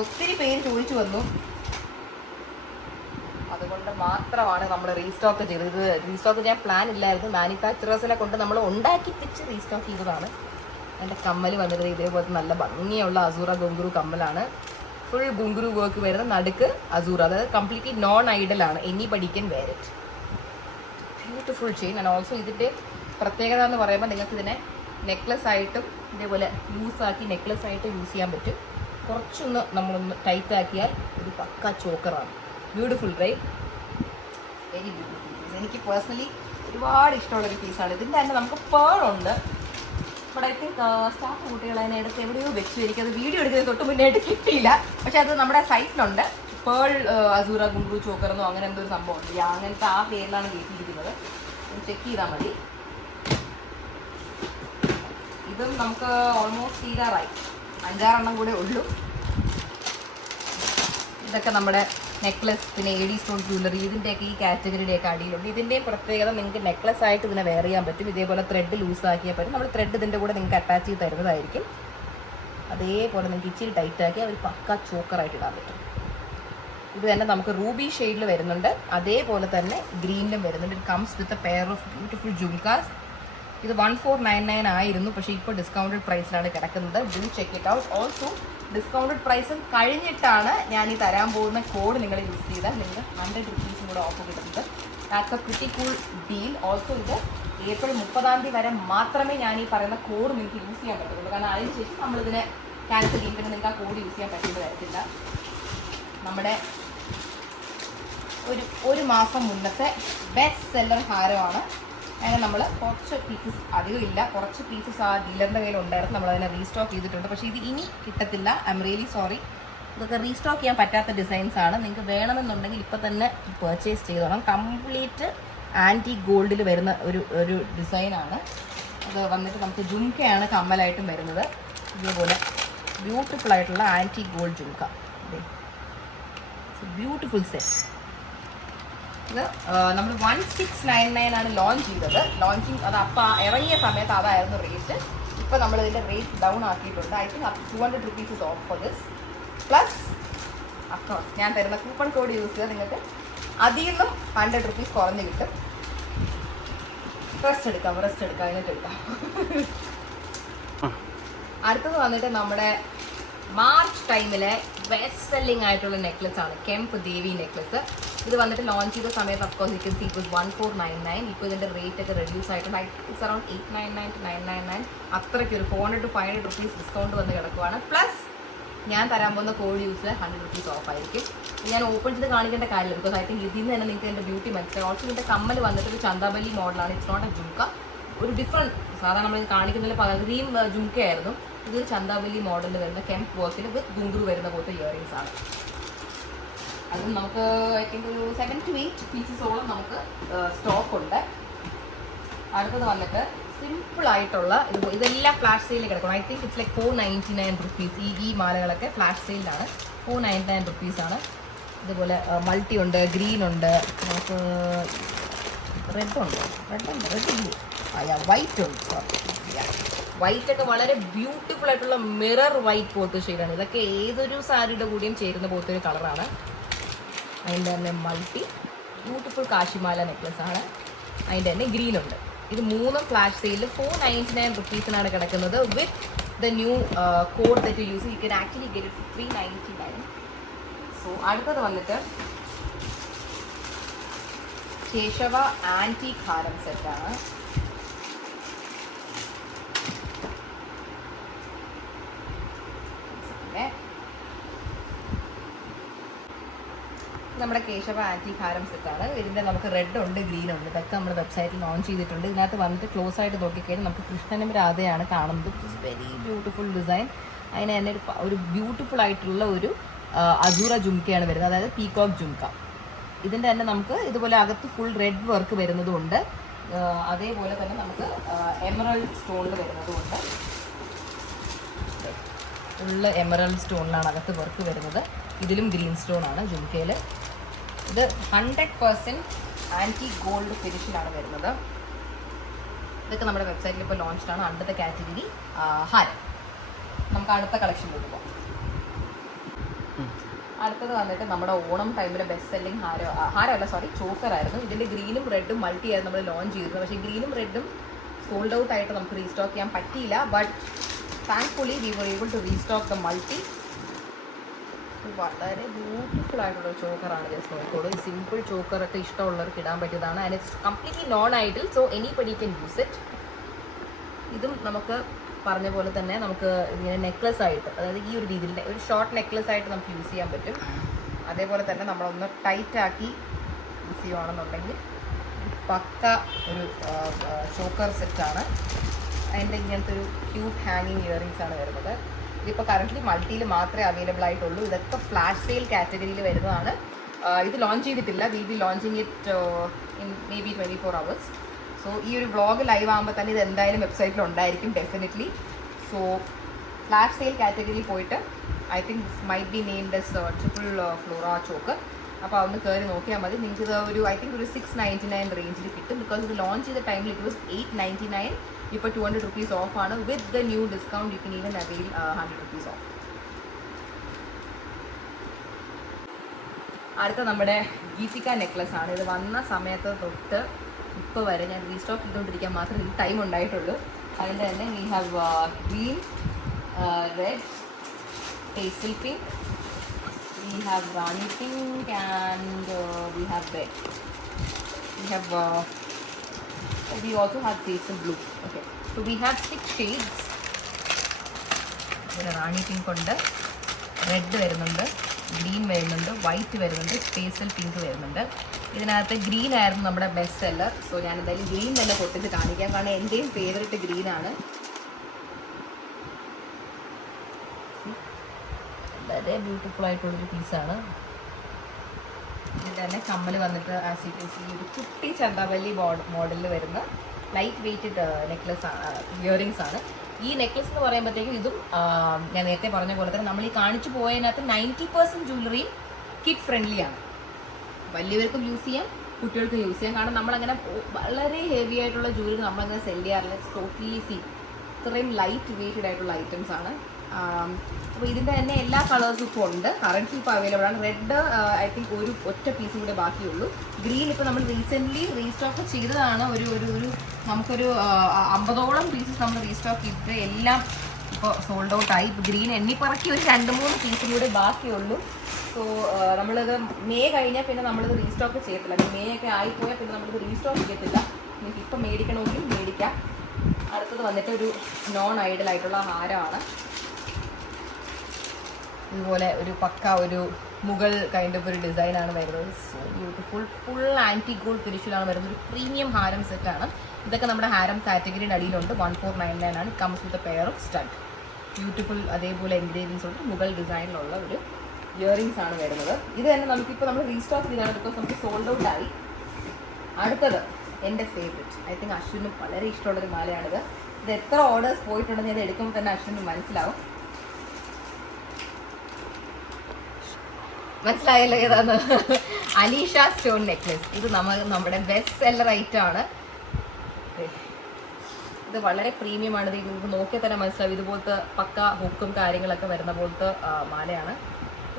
ഒത്തിരി പേര് ചോദിച്ചു വന്നു, അതുകൊണ്ട് മാത്രമാണ് നമ്മൾ റീസ്റ്റോക്ക് ചെയ്തത്. ഇത് റീസ്റ്റോക്ക് ചെയ്യാൻ പ്ലാൻ ഇല്ലായിരുന്നു. മാനുഫാക്ചറേഴ്സിനെ കൊണ്ട് നമ്മൾ ഉണ്ടാക്കിപ്പിച്ച് റീസ്റ്റോക്ക് ചെയ്തതാണ്. എൻ്റെ കമ്മൽ വന്നിട്ട് ഇതേപോലത്തെ നല്ല ഭംഗിയുള്ള അസൂറ ഗുങ്ക്രു കമ്മലാണ്. ഫുൾ ഗുങ്ക്രു വർക്ക് വരുന്ന നടുക്ക് അസൂറ, അതായത് കംപ്ലീറ്റ്ലി നോൺ ഐഡലാണ്. Anybody can wear it. Beautiful chain. And also ഇതിൻ്റെ പ്രത്യേകത എന്ന് പറയുമ്പോൾ നിങ്ങൾക്ക് ഇതിനെ നെക്ലസ് ആയിട്ടും ഇതേപോലെ ലൂസാക്കി നെക്ലസ് ആയിട്ട് യൂസ് ചെയ്യാൻ പറ്റും. കുറച്ചൊന്ന് നമ്മളൊന്ന് ടൈറ്റ് ആക്കിയാൽ ഒരു പക്ക ചോക്കറാണ്. Beautiful right, very beautiful piece. എനിക്ക് പേഴ്സണലി ഒരുപാട് ഇഷ്ടമുള്ളൊരു പീസാണ്. ഇതിൻ്റെ തന്നെ നമുക്ക് പേളുണ്ട്. ബട്ട് ഐ തിങ്ക് സ്റ്റാഫ് കുട്ടികൾ അതിനെ എടുത്ത് എവിടെയോ വെച്ചു. എനിക്കത് വീഡിയോ എടുക്കുന്നത് തൊട്ട് മുന്നേയായിട്ട് കിട്ടിയില്ല. പക്ഷെ അത് നമ്മുടെ സൈറ്റിലുണ്ട്. പേൾ അസൂറ ഗുങ്ക്രു ചോക്കറെന്നോ അങ്ങനെ എന്തോ ഒരു സംഭവം ഉണ്ട്. അങ്ങനത്തെ ആ പേരിലാണ് കയറ്റിയിരിക്കുന്നത്. ചെക്ക് ചെയ്താൽ മതി. ഇതും നമുക്ക് ഓൾമോസ്റ്റ് തീരാറായി. 5-6 കൂടെ ഉള്ളൂ. ഇതൊക്കെ നമ്മുടെ നെക്ലസ്, പിന്നെ AD സ്റ്റോൺ ജ്വല്ലറി, ഇതിൻ്റെയൊക്കെ ഈ കാറ്റഗറിയുടെയൊക്കെ അടിയിലുണ്ട്. ഇതിൻ്റെയും പ്രത്യേകത നിങ്ങൾക്ക് നെക്ലസ് ആയിട്ട് ഇതിനെ വെയർ ചെയ്യാൻ പറ്റും. ഇതേപോലെ ത്രെഡ് ലൂസാക്കിയാൽ പറ്റും. നമ്മൾ ത്രെഡ് ഇതിൻ്റെ കൂടെ നിങ്ങൾക്ക് അറ്റാച്ച് ചെയ്ത് തരുന്നതായിരിക്കും. അതേപോലെ നിങ്ങൾക്ക് ഇച്ചിരി ടൈറ്റാക്കി ഒരു പക്ക ചോക്കറായിട്ട് ഇടാൻ പറ്റും. ഇത് തന്നെ നമുക്ക് റൂബി ഷെയ്ഡിൽ വരുന്നുണ്ട്. അതേപോലെ തന്നെ ഗ്രീനിലും വരുന്നുണ്ട്. It comes with a pair of beautiful jhumkas. ഇത് 1499 ആയിരുന്നു, പക്ഷേ ഇപ്പോൾ ഡിസ്കൗണ്ടഡ് പ്രൈസിലാണ് കിടക്കുന്നത്. Do check it out. Also discounted പ്രൈസും കഴിഞ്ഞിട്ടാണ് ഞാൻ ഈ തരാൻ പോകുന്ന കോഡ് നിങ്ങൾ യൂസ് ചെയ്താൽ നിങ്ങൾക്ക് 100 rupees കൂടെ ഓഫ് കിട്ടുന്നത്. That's A pretty cool deal. Also ഇത് ഏപ്രിൽ 30 വരെ മാത്രമേ ഞാൻ ഈ പറയുന്ന കോഡ് നിങ്ങൾക്ക് യൂസ് ചെയ്യാൻ പറ്റുള്ളൂ. കാരണം അതിനുശേഷം നമ്മളിതിനെ ക്യാൻസൽ ചെയ്യുമ്പോൾ നിങ്ങൾക്ക് ആ കോഡ് യൂസ് ചെയ്യാൻ പറ്റുന്നത് വരത്തില്ല. നമ്മുടെ ഒരു മാസം മുന്നത്തെ ബെസ്റ്റ് സെല്ലർ ഹാരമാണ്. അങ്ങനെ നമ്മൾ കുറച്ച് പീസസ്, അധികം ഇല്ല, കുറച്ച് പീസസ് ആ ഡീലറിൻ്റെ കയ്യിൽ ഉണ്ടായിരുന്നു. നമ്മളതിനെ റീസ്റ്റോക്ക് ചെയ്തിട്ടുണ്ട്. പക്ഷേ ഇത് ഇനി കിട്ടത്തില്ല. I am really sorry. ഇതൊക്കെ റീസ്റ്റോക്ക് ചെയ്യാൻ പറ്റാത്ത ഡിസൈൻസ് ആണ്. നിങ്ങൾക്ക് വേണമെന്നുണ്ടെങ്കിൽ ഇപ്പോൾ തന്നെ പർച്ചേസ് ചെയ്തോണം. കംപ്ലീറ്റ് ആൻറ്റി ഗോൾഡിൽ വരുന്ന ഒരു ഡിസൈനാണ്. അത് വന്നിട്ട് നമുക്ക് ജുംക്കയാണ് കമ്മലായിട്ടും വരുന്നത്. ഇതേപോലെ ബ്യൂട്ടിഫുൾ ആയിട്ടുള്ള antique gold jhumka. Beautiful set. ഇത് നമ്മൾ 1699 ആണ് ലോഞ്ച് ചെയ്തത്. ലോഞ്ചിങ് അത് അപ്പം ഇറങ്ങിയ സമയത്ത് അതായിരുന്നു റേറ്റ്. ഇപ്പോൾ നമ്മളിതിൻ്റെ റേറ്റ് ഡൗൺ ആക്കിയിട്ടുണ്ട്. I think 200 rupees is off for this. Plus account ഞാൻ തരുന്ന കൂപ്പൺ കോഡ് യൂസ് ചെയ്താൽ നിങ്ങൾക്ക് അതിൽ നിന്നും 100 rupees കുറഞ്ഞ് കിട്ടും. റെസ്റ്റ് എടുക്കാം എന്നിട്ട് എടുക്കാം. അടുത്തത് വന്നിട്ട് നമ്മുടെ മാർച്ച് ടൈമിലെ ബെസ്റ്റ് സെല്ലിംഗ് ആയിട്ടുള്ള നെക്ലസ് ആണ് കെംപ് ദേവി നെക്ലസ്. ഇത് വന്നിട്ട് ലോഞ്ച് ചെയ്ത സമയത്ത് of course you can see it was 1499. ഇപ്പോൾ ഇതിൻ്റെ റേറ്റ് ഒക്കെ റെഡ്യൂസ് ആയിട്ടുണ്ട്. It's around 899 to 999. അത്രയ്ക്ക് ഒരു 400 to 500 rupees ഡിസ്കൗണ്ട് വന്ന് കിടക്കുവാണ്. പ്ലസ് ഞാൻ തരാൻ പോകുന്ന കോഡ് യൂസ് 100 rupees ഓഫ് ആയിരിക്കും. ഞാൻ ഓപ്പൺ ചെയ്ത് കാണിക്കേണ്ട കാര്യമില്ല. ബിക്കോസ് ഐ തിങ്ക് ഇതിൽ നിന്ന് തന്നെ നിങ്ങൾക്ക് എൻ്റെ ബ്യൂട്ടി മനസ്സിലായി. ഓൾസോ ഇതിൻ്റെ കമ്മൽ വന്നിട്ട് ഒരു ചന്താബല്ലി മോഡലാണ്. It's not a jhumka. ഒരു ഡിഫറെൻറ്റ്, സാധാരണ നമ്മൾ കാണിക്കുന്നതിൽ പകുതിയും ജുംക്കയായിരുന്നു. ഇതൊരു ചന്താബല്ലി മോഡലിൽ വരുന്ന കെംപ് വർക്കിൽ വിത്ത് ഗുങ്ക്രു വരുന്ന പോലത്തെ ഇയറിങ്സ് ആണ്. അതും നമുക്ക് ഐ തിങ്ക് ഒരു 7 to 8 പീസസോളം നമുക്ക് സ്റ്റോക്ക് ഉണ്ട്. അടുത്തത് വന്നിട്ട് സിമ്പിൾ ആയിട്ടുള്ള ഇതെല്ലാം ഫ്ലാഷ് സെയിലിൽ കിടക്കണം. I think it's like 499 rupees. ഈ മാലകളൊക്കെ ഫ്ലാഷ് സെയിലാണ്. 499 rupees ആണ്. ഇതുപോലെ മൾട്ടി ഉണ്ട്, ഗ്രീൻ ഉണ്ട്, നമുക്ക് റെഡ് വൈറ്റ് ഉണ്ട്. വൈറ്റ് ഒക്കെ വളരെ ബ്യൂട്ടിഫുൾ ആയിട്ടുള്ള മിറർ വൈറ്റ് പോലത്തെ ഷെയ്ഡാണ്. ഇതൊക്കെ ഏതൊരു സാരിയുടെ കൂടിയും ചേരുന്ന പോലത്തെ ഒരു കളറാണ്. അതിൻ്റെ തന്നെ മൾട്ടി ബ്യൂട്ടിഫുൾ കാശിമാല നെക്ലസ് ആണ്. അതിൻ്റെ തന്നെ ഗ്രീൻ ഉണ്ട്. ഇത് മൂന്നും ഫ്ലാഷ് സെയിലിൽ 499 rupees കിടക്കുന്നത്. With the new code that you use you can actually get it 399. So അടുത്തത് വന്നിട്ട് കേശവ ആൻറ്റീക് ഹാരം സെറ്റാണ്. നമ്മുടെ കേശവ ആൻറ്റീക് ഹാരം സെറ്റാണ്. ഇതിൻ്റെ നമുക്ക് റെഡ് ഉണ്ട്, ഗ്രീൻ ഉണ്ട്. ഇതൊക്കെ നമ്മൾ വെബ്സൈറ്റിൽ ലോഞ്ച് ചെയ്തിട്ടുണ്ട്. ഇതിനകത്ത് വന്നിട്ട് ക്ലോസ് ആയിട്ട് നോക്കിക്കഴിഞ്ഞാൽ നമുക്ക് കൃഷ്ണനും രാധയാണ് കാണുന്നത്. It is very beautiful design. അതിന് തന്നെ ഒരു ബ്യൂട്ടിഫുൾ ആയിട്ടുള്ള ഒരു അസൂറ ജുംക്കയാണ് വരുന്നത്, അതായത് പീകോക്ക് ജുംക്ക. ഇതിൻ്റെ തന്നെ നമുക്ക് ഇതുപോലെ അകത്ത് ഫുൾ റെഡ് വർക്ക് വരുന്നതുകൊണ്ട് അതേപോലെ തന്നെ നമുക്ക് എമറൽഡ് സ്റ്റോണിൽ വരുന്നതുകൊണ്ട് ഫുള്ള് എമറൽഡ് സ്റ്റോണിലാണ് അകത്ത് വർക്ക് വരുന്നത്. ഇതിലും ഗ്രീൻ സ്റ്റോണാണ് ജുംക്കയിൽ. ഇത് 100% ആൻറ്റി ഗോൾഡ് ഫിനിഷിലാണ് വരുന്നത്. ഇതൊക്കെ നമ്മുടെ വെബ്സൈറ്റിൽ ഇപ്പോൾ ലോഞ്ച്ഡാണ്. അടുത്ത കാറ്റഗറി ഹാരം. നമുക്ക് അടുത്ത കളക്ഷനിലേക്ക് പോകാം. അടുത്തത് വന്നിട്ട് നമ്മുടെ ഓണം ടൈമിലെ ബെസ്റ്റ് സെല്ലിംഗ് ഹാരമല്ല സോറി ചോക്കറായിരുന്നു. ഇതിൻ്റെ ഗ്രീനും റെഡും മൾട്ടി ആയിരുന്നു നമ്മൾ ലോഞ്ച് ചെയ്തത്. പക്ഷേ ഗ്രീനും റെഡും സോൾഡ് ഔട്ട് ആയിട്ട് നമുക്ക് റീസ്റ്റോക്ക് ചെയ്യാൻ പറ്റിയില്ല. But thankfully we were able to restock the multi. വളരെ ബ്യൂട്ടിഫുൾ ആയിട്ടുള്ള ചോക്കറാണ്. ജസ്റ്റ് നോക്കിക്കോളൂ. ഈ സിമ്പിൾ ചോക്കറൊക്കെ ഇഷ്ടമുള്ളവർക്ക് ഇടാൻ പറ്റിയതാണ്. And it's completely non idle, so anybody can use it. ഇതും നമുക്ക് പറഞ്ഞ പോലെ തന്നെ നമുക്ക് ഇങ്ങനെ നെക്ലസ് ആയിട്ട്, അതായത് ഈ ഒരു രീതിയിൽ ഒരു ഷോർട്ട് നെക്ലസ് ആയിട്ട് നമുക്ക് യൂസ് ചെയ്യാൻ പറ്റും. അതേപോലെ തന്നെ നമ്മളൊന്ന് ടൈറ്റാക്കി യൂസ് ചെയ്യുകയാണെന്നുണ്ടെങ്കിൽ പക്ക ഒരു ചോക്കർ സെറ്റാണ്. അതിൻ്റെ ഇങ്ങനത്തെ ഒരു ക്യൂട്ട് ഹാങ്ങിങ് ഇയറിങ്സ് ആണ് വരുന്നത്. ഇതിപ്പോൾ കറൻ്റ്ലി മൾട്ടിയിൽ മാത്രമേ അവൈലബിൾ ആയിട്ടുള്ളൂ. ഇതൊക്കെ ഫ്ലാഷ് സെയിൽ കാറ്റഗറിയിൽ വരുന്നതാണ്. ഇത് ലോഞ്ച് ചെയ്തിട്ടില്ല. Will be launching it in may be 24 hours. So ഈ ഒരു വ്ളോഗ് ലൈവ് ആകുമ്പോൾ തന്നെ ഇത് എന്തായാലും വെബ്സൈറ്റിൽ ഉണ്ടായിരിക്കും ഡെഫിനറ്റ്ലി. സോ ഫ്ലാഷ് സെയിൽ കാറ്റഗറിയിൽ പോയിട്ട് I think this might be named S triple Flora choker. അപ്പോൾ അതൊന്ന് കയറി നോക്കിയാൽ മതി. നിങ്ങൾക്ക് ഇത് ഒരു ഐ തിങ്ക് ഒരു 699 റേഞ്ചിൽ കിട്ടും. ബിക്കോസ് ഇത് ലോഞ്ച് ചെയ്ത ടൈമിൽ ഇറ്റ് വാസ് 899. ഇപ്പോൾ 200 rupees ഓഫ് ആണ്. With the new discount you can even avail 100 rupees of. അടുത്ത നമ്മുടെ ഗീതിക നെക്ലസ് ആണ്. ഇത് വന്ന സമയത്ത് തൊട്ട് ഇപ്പോൾ വരെ ഞാൻ റീസ്റ്റോക്ക് ചെയ്തുകൊണ്ടിരിക്കാൻ മാത്രമേ ഈ ടൈം ഉണ്ടായിട്ടുള്ളൂ. അതിൻ്റെ തന്നെ we have green, red, pastel pink, we have Rani pink, and we have red. We also have pastel blue. Okay, so we have 6 shades. Rani pink ഉണ്ട്, റെഡ് വരുന്നുണ്ട്, ഗ്രീൻ വരുന്നുണ്ട്, വൈറ്റ് വരുന്നുണ്ട്, pastel pink വരുന്നുണ്ട്. ഇതിനകത്ത് green ആയിരുന്നു നമ്മുടെ best seller. So ഞാൻ എന്തായാലും ഗ്രീൻ തന്നെ പൊട്ടിച്ച് കാണിക്കാം, കാരണം എൻ്റെയും ഫേവറേറ്റ് ഗ്രീനാണ്. വളരെ ബ്യൂട്ടിഫുൾ ആയിട്ടുള്ളൊരു പീസാണ്. ഇതിൻ്റെ തന്നെ കമ്മൽ വന്നിട്ട് ആസ് യു കെൻ സീ ഒരു കുട്ടി ചന്താവല്ലി മോഡലിൽ വരുന്ന ലൈറ്റ് വെയ്റ്റഡ് നെക്ലസ് ഇയറിങ്സ് ആണ്. ഈ നെക്ലസ് എന്ന് പറയുമ്പോഴത്തേക്കും ഇതും ഞാൻ നേരത്തെ പറഞ്ഞ പോലെ തന്നെ നമ്മൾ ഈ കാണിച്ചു പോയതിനകത്ത് 90% ജ്വല്ലറിയും കിഡ് ഫ്രണ്ട്ലി ആണ്. വലിയവർക്കും യൂസ് ചെയ്യാം, കുട്ടികൾക്കും യൂസ് ചെയ്യാം. കാരണം നമ്മളങ്ങനെ വളരെ ഹെവി ആയിട്ടുള്ള ജ്വല്ലറി നമ്മളങ്ങനെ സെല് ചെയ്യാറില്ല. ടോട്ടലി ഇത്രയും ലൈറ്റ് വെയ്റ്റഡ് ആയിട്ടുള്ള ഐറ്റംസ് ആണ്. അപ്പോൾ ഇതിൻ്റെ തന്നെ എല്ലാ കളേഴ്സും ഇപ്പോൾ ഉണ്ട്. കറൻറ്റ്ലി ഇപ്പോൾ അവൈലബിൾ ആണ്. റെഡ് ഐ തിങ്ക് ഒരു ഒറ്റ പീസും കൂടെ ബാക്കിയുള്ളൂ. ഗ്രീൻ ഇപ്പോൾ നമ്മൾ റീസെൻ്റ്ലി റീസ്റ്റോക്ക് ചെയ്തതാണ്. ഒരു നമുക്കൊരു 50ഓളം പീസസ് നമ്മൾ റീസ്റ്റോക്ക് ചെയ്തിട്ട് എല്ലാം ഇപ്പോൾ സോൾഡ് ഔട്ട് ആയി. ഇപ്പോൾ ഗ്രീൻ എണ്ണിപ്പറക്കി ഒരു 2-3 പീസും കൂടെ ബാക്കിയുള്ളൂ. സോ നമ്മളിത് മെയ് കഴിഞ്ഞാൽ പിന്നെ നമ്മളിത് റീസ്റ്റോക്ക് ചെയ്യത്തില്ല. മെയ് ഒക്കെ ആയിപ്പോയാൽ പിന്നെ നമ്മളിത് റീസ്റ്റോക്ക് ചെയ്യത്തില്ല. നിങ്ങൾക്ക് ഇപ്പോൾ മേടിക്കണമെങ്കിൽ മേടിക്കാം. അടുത്തത് വന്നിട്ട് ഒരു നോൺ ഐഡൽ ആയിട്ടുള്ള ഹാരമാണ്. ഇതുപോലെ ഒരു പക്ക ഒരു മുഗൾ കൈൻഡ് ഓഫ് ഒരു ഡിസൈനാണ് വരുന്നത്. So beautiful, full anti gold ഫിനിഷിലാണ് വരുന്നത്. ഒരു പ്രീമിയം ഹാരം സെറ്റാണ്. ഇതൊക്കെ നമ്മുടെ ഹാരം കാറ്റഗറിയുടെ അടിയിലുണ്ട്. 1499 ആണ്. Comes with a pair of stud. Beautiful അതേപോലെ എൻഗ്രേവിങ്സ് ഉണ്ട്. മുഗൾ ഡിസൈനിലുള്ള ഒരു ഇയറിങ്സ് ആണ് വരുന്നത്. ഇത് തന്നെ നമുക്കിപ്പോൾ നമ്മൾ റീസ്റ്റോക്ക് ചെയ്താണ്, ബിക്കോസ് നമുക്ക് സോൾഡ് ഔട്ട് ആയി. അടുത്തത് എൻ്റെ ഫേവറേറ്റ്, ഐ തിങ്ക് അശ്വിനും വളരെ ഇഷ്ടമുള്ളൊരു മാലയാണിത്. ഇത് എത്ര ഓർഡേഴ്സ് പോയിട്ടുണ്ടെന്ന് ഇത് എടുക്കുമ്പോൾ തന്നെ അശ്വിന് മനസ്സിലായല്ലോ ഏതാന്ന്. Alisha stone necklace. ഇത് നമ്മുടെ ബെസ്റ്റ് സെല്ലർ ഐറ്റം ആണ്. ഇത് വളരെ പ്രീമിയമാണ്. ഇത് നിങ്ങൾക്ക് നോക്കിയാൽ തന്നെ മനസ്സിലാവും. ഇതുപോലത്തെ പക്ക ഹുക്കും കാര്യങ്ങളൊക്കെ വരുന്ന പോലത്തെ മാലയാണ്.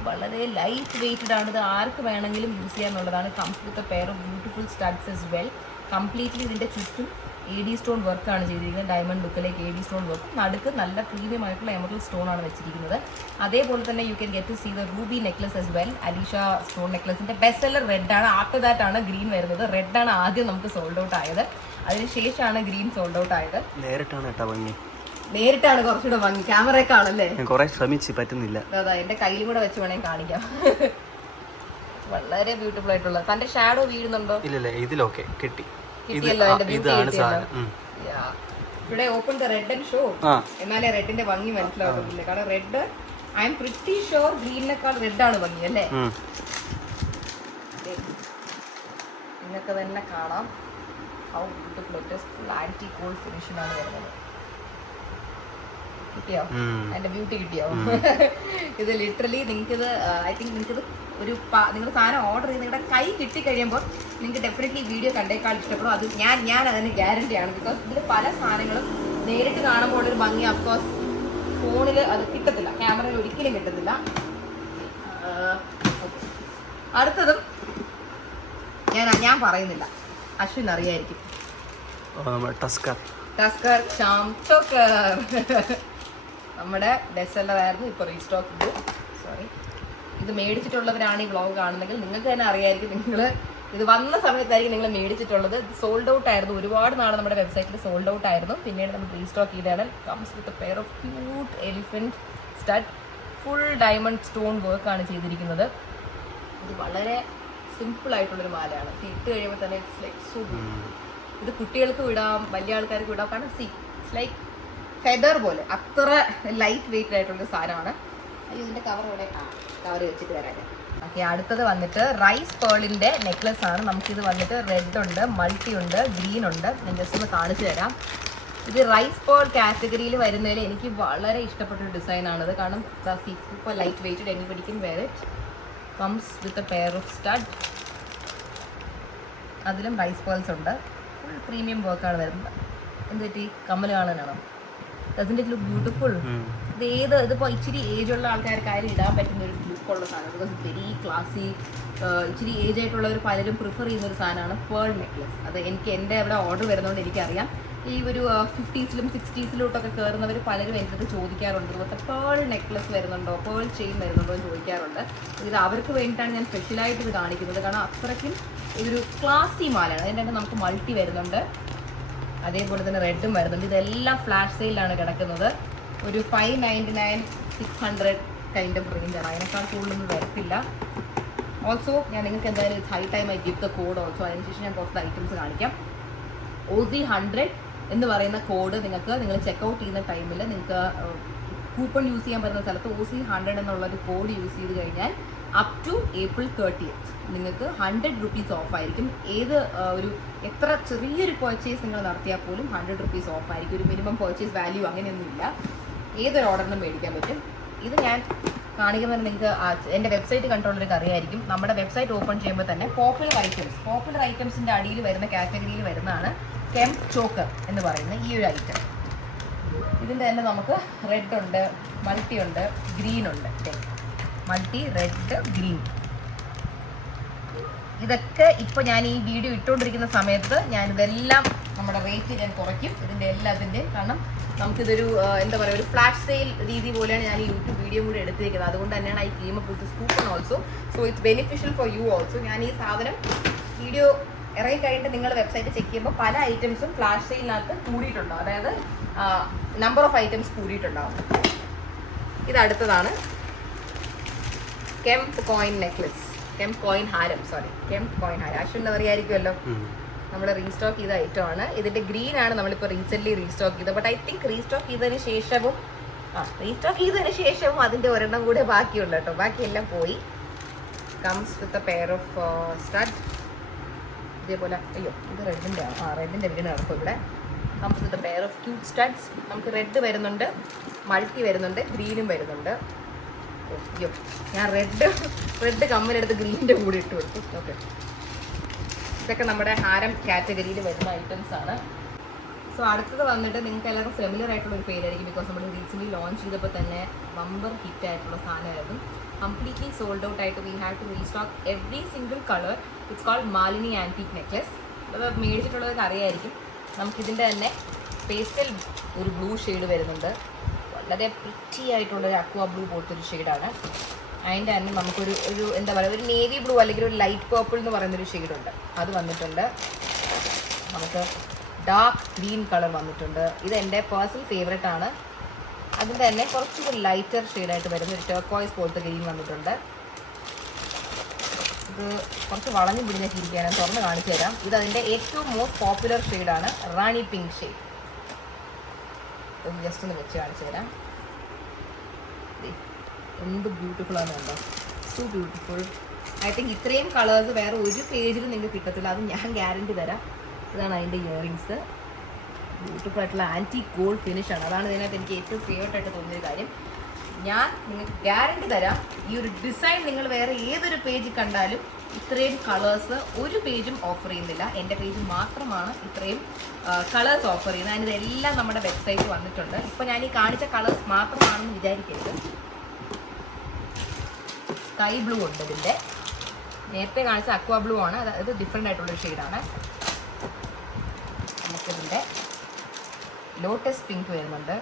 വളരെ ലൈറ്റ് വെയ്റ്റഡ് ആണ്. ഇത് ആർക്ക് വേണമെങ്കിലും യൂസ് ചെയ്യാന്നുള്ളതാണ്. Comes with a pair of beautiful studs as well. Completely ഇതിൻ്റെ ചുറ്റും AD സ്റ്റോൺ വർക്കാണ് ചെയ്തിരിക്കുന്നത്. ഡയമണ്ട് ലുക്കിലേക്ക് AD സ്റ്റോൺ വർക്ക്. നടുക്ക് നല്ല പ്രീമിയം ആയിട്ടുള്ള എമറൽഡ് സ്റ്റോൺ ആണ് വെച്ചിരിക്കുന്നത്. അതേപോലെ തന്നെ you can get to see the ruby necklace as well. Alisha stone നെക്ലസിൻ്റെ ബെസ്റ്റ് സെല്ലർ റെഡ് ആണ്. ആഫ്റ്റർ ദാറ്റ് ആണ് ഗ്രീൻ വരുന്നത്. റെഡ് ആണ് ആദ്യം നമുക്ക് സോൾഡ് ഔട്ട് ആയത്. അതിനുശേഷമാണ് ഗ്രീൻ സോൾഡ് ഔട്ട് ആയത്. നേരിട്ടാണ് കുറച്ചുകൂടെ ഭംഗി. ക്യാമറയൊക്കെ ആണല്ലേ, കുറെ ശ്രമിച്ച് പറ്റുന്നില്ല. അതാ എൻ്റെ കയ്യിലും കൂടെ വെച്ച് വേണമെങ്കിൽ കാണിക്കാം. വളരെ ബ്യൂട്ടിഫുൾ ആയിട്ടുള്ള. തന്റെ ഷാഡോ വീഴുന്നുണ്ടോ? ഇല്ലല്ലേ, ഇതിലൊക്കെ കിട്ടി. ഇവിടെ open the red and show. എന്നാലേ റെഡിന്റെ ഭംഗി മനസ്സിലാവുന്നില്ല. കാരണം red I am pretty sure ഗ്രീനിനേക്കാൾ റെഡാണ് ഭംഗി അല്ലേ? നിങ്ങൾക്ക് തന്നെ കാണാം how beautiful it is. Full anti gold ഫിനിഷിലാണ് വരുന്നത്. കിട്ടിയോ എൻ്റെ ബ്യൂട്ടി കിട്ടിയോ? ഇത് ലിറ്ററലി നിങ്ങൾക്കിത് ഐ തിങ്ക് നിങ്ങൾക്കിത് ഒരു നിങ്ങളുടെ സാധനം ഓർഡർ ചെയ്ത് നിങ്ങളുടെ കൈ കിട്ടിക്കഴിയുമ്പോൾ നിങ്ങൾക്ക് ഡെഫിനറ്റ്ലി വീഡിയോ കണ്ടേക്കാൾ ഇഷ്ടപ്പെടും. അത് ഞാൻ അതിന് ഗ്യാരണ്ടിയാണ്. ബിക്കോസ് ഇതിൽ പല സാധനങ്ങളും നേരിട്ട് കാണുമ്പോൾ ഒരു ഭംഗി അഫ്കോഴ്സ് ഫോണിൽ അത് കിട്ടത്തില്ല, ക്യാമറയിൽ ഒരിക്കലും കിട്ടത്തില്ല. അടുത്തതും ഞാൻ പറയുന്നില്ല, അശ്വിൻ അറിയായിരിക്കും. ടസ്കർ ഷാം ചോക്കർ നമ്മുടെ ബെസ്റ്റ് സെല്ലർ ആയിരുന്നു, ഇപ്പോൾ റീസ്റ്റോക്ക് ചെയ്തു. സോറി, ഇത് മേടിച്ചിട്ടുള്ളവരാണ് ഈ വ്ളോഗ് കാണുന്നെങ്കിൽ നിങ്ങൾക്ക് തന്നെ അറിയായിരിക്കും. നിങ്ങൾ ഇത് വന്ന സമയത്തായിരിക്കും നിങ്ങൾ മേടിച്ചിട്ടുള്ളത്. ഇത് സോൾഡ് ഔട്ട് ആയിരുന്നു, ഒരുപാട് നാൾ നമ്മുടെ വെബ്സൈറ്റിൽ സോൾഡ് ഔട്ട് ആയിരുന്നു. പിന്നീട് നമ്മൾ റീസ്റ്റോക്ക് ചെയ്തതാണ്. Comes with a pair of cute elephant stud. Full diamond stone വർക്കാണ് ചെയ്തിരിക്കുന്നത്. ഇത് വളരെ സിമ്പിൾ ആയിട്ടുള്ളൊരു മാലയാണ്. ഇട്ട് കഴിയുമ്പോൾ തന്നെ ഇറ്റ്സ് ലൈക്ക് സോ ബ്യൂട്ടിഫുൾ. ഇത് കുട്ടികൾക്ക് വിടാം, വലിയ ആൾക്കാർക്ക് വിടാം. കാരണം ഇറ്റ്സ് ലൈക്ക് ഫെദർ പോലെ, അത്ര ലൈറ്റ് വെയിറ്റ് ആയിട്ടുള്ളൊരു സാധനമാണ്. ഇതിൻ്റെ കവർ ഇവിടെ കവർ വെച്ചിട്ട് വരാൻ. ഓക്കെ, അടുത്തത് വന്നിട്ട് റൈസ് പേളിൻ്റെ നെക്ലസ് ആണ്. നമുക്കിത് വന്നിട്ട് റെഡ് ഉണ്ട്, മൾട്ടി ഉണ്ട്, ഗ്രീൻ ഉണ്ട്. ഞാൻ ജസ്റ്റ് ഒന്ന് കാണിച്ചു തരാം. ഇത് റൈസ് പേൾ കാറ്റഗറിയിൽ വരുന്നതിൽ എനിക്ക് വളരെ ഇഷ്ടപ്പെട്ടൊരു ഡിസൈനാണിത്. കാരണം super light weighted, anybody can wear it. Comes with a pair of stud. അതിലും റൈസ് പേൾസ് ഉണ്ട്. ഫുൾ പ്രീമിയം വർക്കാണ് വരുന്നത്. എന്ത് പറ്റി, കമ്മൽ കാണാനാണോ? Doesn't it look beautiful? ഇതിപ്പോൾ ഇച്ചിരി ഏജുള്ള ആൾക്കാർക്കായാലും ഇടാൻ പറ്റുന്ന ഒരു ലുക്കുള്ള സാധനം. Because very classy. ഇച്ചിരി ഏജ് ആയിട്ടുള്ളവർ പലരും പ്രിഫർ ചെയ്യുന്ന ഒരു സാധനമാണ് പേൾ നെക്ലസ്. അത് എൻ്റെ അവിടെ ഓർഡർ വരുന്നതുകൊണ്ട് എനിക്കറിയാം. ഈ ഒരു 50s-ലും 60s-ലോട്ടൊക്കെ കയറുന്നവർ പലരും എൻ്റെ അടുത്ത് ചോദിക്കാറുണ്ട്, ഇതുപോലത്തെ പേൾ നെക്ലസ് വരുന്നുണ്ടോ, പേൾ ചെയിൻ വരുന്നുണ്ടോ എന്ന് ചോദിക്കാറുണ്ട്. ഇത് അവർക്ക് വേണ്ടിയിട്ടാണ് ഞാൻ സ്പെഷ്യലായിട്ട് ഇത് കാണിക്കുന്നത്. കാരണം അത്രയ്ക്കും ഇതൊരു ക്ലാസി മാലയാണ്. അതിൻ്റെ തന്നെ നമുക്ക് മൾട്ടി വരുന്നുണ്ട്, അതേപോലെ തന്നെ റെഡും വരുന്നുണ്ട്. ഇതെല്ലാം ഫ്ലാഷ് സെയിലാണ് കിടക്കുന്നത്. ഒരു 599, 600 കൈൻഡ് ഓഫ് റേഞ്ചാണ്. അതിനേക്കാൾ കൂടുതലൊന്നും വരത്തില്ല. ഓൾസോ ഞാൻ നിങ്ങൾക്ക് എന്തായാലും high time I give the code also. അതിനുശേഷം ഞാൻ കുറച്ച് ഐറ്റംസ് കാണിക്കാം. OZ100 എന്ന് പറയുന്ന കോഡ് നിങ്ങൾ ചെക്കൗട്ട് ചെയ്യുന്ന ടൈമിൽ നിങ്ങൾക്ക് കൂപ്പൺ യൂസ് ചെയ്യാൻ പറ്റുന്ന സ്ഥലത്ത് OZ100 എന്നുള്ളൊരു കോഡ് യൂസ് ചെയ്ത് കഴിഞ്ഞാൽ അപ് ടു April 30th നിങ്ങൾക്ക് 100 rupees ഓഫ് ആയിരിക്കും. ഒരു എത്ര ചെറിയൊരു പർച്ചേസ് നിങ്ങൾ നടത്തിയാൽ പോലും 100 rupees ഓഫ് ആയിരിക്കും. ഒരു മിനിമം പർച്ചേസ് വാല്യൂ അങ്ങനെയൊന്നുമില്ല. ഏതൊരു ഓർഡറിനും മേടിക്കാൻ പറ്റും. ഇത് ഞാൻ കാണിക്കുന്നത് നിങ്ങൾക്ക് എൻ്റെ വെബ്സൈറ്റ് കണ്ടുള്ളവർക്ക് അറിയായിരിക്കും. നമ്മുടെ വെബ്സൈറ്റ് ഓപ്പൺ ചെയ്യുമ്പോൾ തന്നെ പോപ്പുലർ ഐറ്റംസിൻ്റെ അടിയിൽ വരുന്ന കാറ്റഗറിയിൽ വരുന്നതാണ് കെം ചോക്കർ എന്ന് പറയുന്ന ഈ ഒരു ഐറ്റം. ഇതിൻ്റെ തന്നെ നമുക്ക് റെഡ് ഉണ്ട്, മൾട്ടി ഉണ്ട്, ഗ്രീൻ ഉണ്ട്. Multi, red, green. ഇതൊക്കെ ഇപ്പോൾ ഞാൻ ഈ വീഡിയോ ഇട്ടുകൊണ്ടിരിക്കുന്ന സമയത്ത് ഞാനിതെല്ലാം നമ്മുടെ റേറ്റ് ഞാൻ കുറയ്ക്കും ഇതിൻ്റെ എല്ലാത്തിൻ്റെയും. കാരണം നമുക്കിതൊരു എന്താ പറയുക, ഒരു ഫ്ലാഷ് സെയിൽ രീതി പോലെയാണ് ഞാൻ ഈ യൂട്യൂബ് വീഡിയോ കൂടി എടുത്തിരിക്കുന്നത്. അതുകൊണ്ട് തന്നെയാണ് I KEAM up with coupon also. So it's beneficial for you also. ഞാൻ ഈ സാധനം വീഡിയോ ഇറങ്ങി കഴിഞ്ഞിട്ട് നിങ്ങൾ വെബ്സൈറ്റ് ചെക്ക് ചെയ്യുമ്പോൾ പല ഐറ്റംസും ഫ്ലാഷ് സെയിലിനകത്ത് കൂടിയിട്ടുണ്ടാവും. അതായത് നമ്പർ ഓഫ് ഐറ്റംസ് കൂടിയിട്ടുണ്ടാവും. ഇത് അടുത്തതാണ് kemp coin necklace, kemp coin ഹാരം. അശ്വിൻ അറിയായിരിക്കുമല്ലോ, നമ്മൾ റീസ്റ്റോക്ക് ചെയ്ത ഐറ്റമാണ്. ഇതിൻ്റെ ഗ്രീൻ ആണ് നമ്മളിപ്പോൾ റീസെൻ്റ്ലി റീസ്റ്റോക്ക് ചെയ്തത്. ബട്ട് ഐ തിങ്ക് റീസ്റ്റോക്ക് ചെയ്തതിന് ശേഷവും അതിൻ്റെ ഒരെണ്ണം കൂടെ ബാക്കിയുണ്ട് കേട്ടോ. ബാക്കിയെല്ലാം പോയി. Comes with a pair of stud. ഇതേപോലെ ഇത് റെഡിൻ്റെ റെഡിൻ്റെ വീട് നടക്കും ഇവിടെ. Comes with a pair of cute studs. നമുക്ക് റെഡ് വരുന്നുണ്ട്, മൾട്ടി വരുന്നുണ്ട്, ഗ്രീനും വരുന്നുണ്ട്. ഞാൻ റെഡ് കമ്മലെടുത്ത് ഗ്രീനിൻ്റെ കൂടെ ഇട്ട് കൊടുത്തു. ഓക്കെ, ഇതൊക്കെ നമ്മുടെ ഹാരം കാറ്റഗറിയിൽ വരുന്ന ഐറ്റംസ് ആണ്. സോ അടുത്തത് വന്നിട്ട് നിങ്ങൾക്ക് എല്ലാവർക്കും ഫെമിലിയർ ആയിട്ടുള്ള ഒരു പേരായിരിക്കും. ബിക്കോസ് നമ്മൾ റീസെൻ്റ്ലി ലോഞ്ച് ചെയ്തപ്പോൾ തന്നെ ബമ്പർ ഹിറ്റ് ആയിട്ടുള്ള സാധനമായിരുന്നു. കംപ്ലീറ്റ്ലി സോൾഡ് ഔട്ട് ആയിട്ട് we have to restock every single colour. It's called Malini antique necklace. അത് മേടിച്ചിട്ടുള്ളവർക്ക് അറിയായിരിക്കും. നമുക്കിതിൻ്റെ തന്നെ പേസ്റ്റൽ ഒരു ബ്ലൂ ഷെയ്ഡ് വരുന്നുണ്ട്. വളരെ പ്രിറ്റി ആയിട്ടുള്ളൊരു അക്വ ബ്ലൂ പോലത്തെ ഒരു ഷെയ്ഡാണ്. അതിൻ്റെ തന്നെ നമുക്കൊരു എന്താ പറയുക, ഒരു നേവി ബ്ലൂ അല്ലെങ്കിൽ ഒരു ലൈറ്റ് പേർപ്പിൾ എന്ന് പറയുന്നൊരു ഷെയ്ഡുണ്ട്, അത് വന്നിട്ടുണ്ട്. നമുക്ക് ഡാർക്ക് ഗ്രീൻ കളർ വന്നിട്ടുണ്ട്. ഇത് എൻ്റെ പേഴ്സണൽ ഫേവറേറ്റ് ആണ്. അതിൻ്റെ തന്നെ കുറച്ചുകൂടി ലൈറ്റർ ഷെയ്ഡായിട്ട് വരുന്ന ഒരു ടർക്കോയ്സ് പോലത്തെ ഗ്രീൻ വന്നിട്ടുണ്ട്. ഇത് കുറച്ച് വളഞ്ഞു പിടിഞ്ഞ ഇരിക്കുകയാണ്, തുറന്ന് കാണിച്ചു തരാം. ഇത് അതിൻ്റെ ഏറ്റവും മോസ്റ്റ് പോപ്പുലർ ഷെയ്ഡാണ് റാണി പിങ്ക് ഷെയ്ഡ്. ജസ്റ്റ് ഒന്ന് വെച്ച് കാണിച്ചു തരാം. എന്ത് ബ്യൂട്ടിഫുൾ ആണ് കണ്ടോ, സോ ബ്യൂട്ടിഫുൾ. ഐ തിങ്ക് ഇത്രയും കളേഴ്സ് വേറെ ഒരു പേജിലും നിങ്ങൾക്ക് കിട്ടത്തില്ല, അത് ഞാൻ ഗ്യാരണ്ടി തരാം. ഇതാണ് അതിൻ്റെ ഇയറിങ്സ്. ബ്യൂട്ടിഫുൾ ആയിട്ടുള്ള ആൻറ്റി ഗോൾഡ് ഫിനിഷാണ്. അതാണ് ഇതിനകത്ത് എനിക്ക് ഏറ്റവും ഫേവറേറ്റ് ആയിട്ട് തോന്നിയൊരു കാര്യം. ഞാൻ നിങ്ങൾക്ക് ഗ്യാരണ്ടി തരാം, ഈ ഒരു ഡിസൈൻ നിങ്ങൾ വേറെ ഏതൊരു പേജിൽ കണ്ടാലും ഇത്രയും കളേഴ്സ് ഒരു പേജും ഓഫർ ചെയ്യുന്നില്ല. എൻ്റെ പേജ് മാത്രമാണ് ഇത്രയും കളേഴ്സ് ഓഫർ ചെയ്യുന്നത്. അതിനിതെല്ലാം നമ്മുടെ വെബ്സൈറ്റ് വന്നിട്ടുണ്ട്. ഇപ്പോൾ ഞാൻ ഈ കാണിച്ച കളേഴ്സ് മാത്രമാണെന്ന് വിചാരിക്കരുത്. സ്കൈ ബ്ലൂ ഉണ്ട് ഇതിൻ്റെ, നേരത്തെ കാണിച്ച അക്വാ ബ്ലൂ ആണ്, അതായത് ഡിഫറെൻ്റ് ആയിട്ടുള്ളൊരു ഷെയ്ഡാണ്. നമുക്കിതിൻ്റെ ലോട്ടസ് പിങ്ക് വരുന്നുണ്ട്,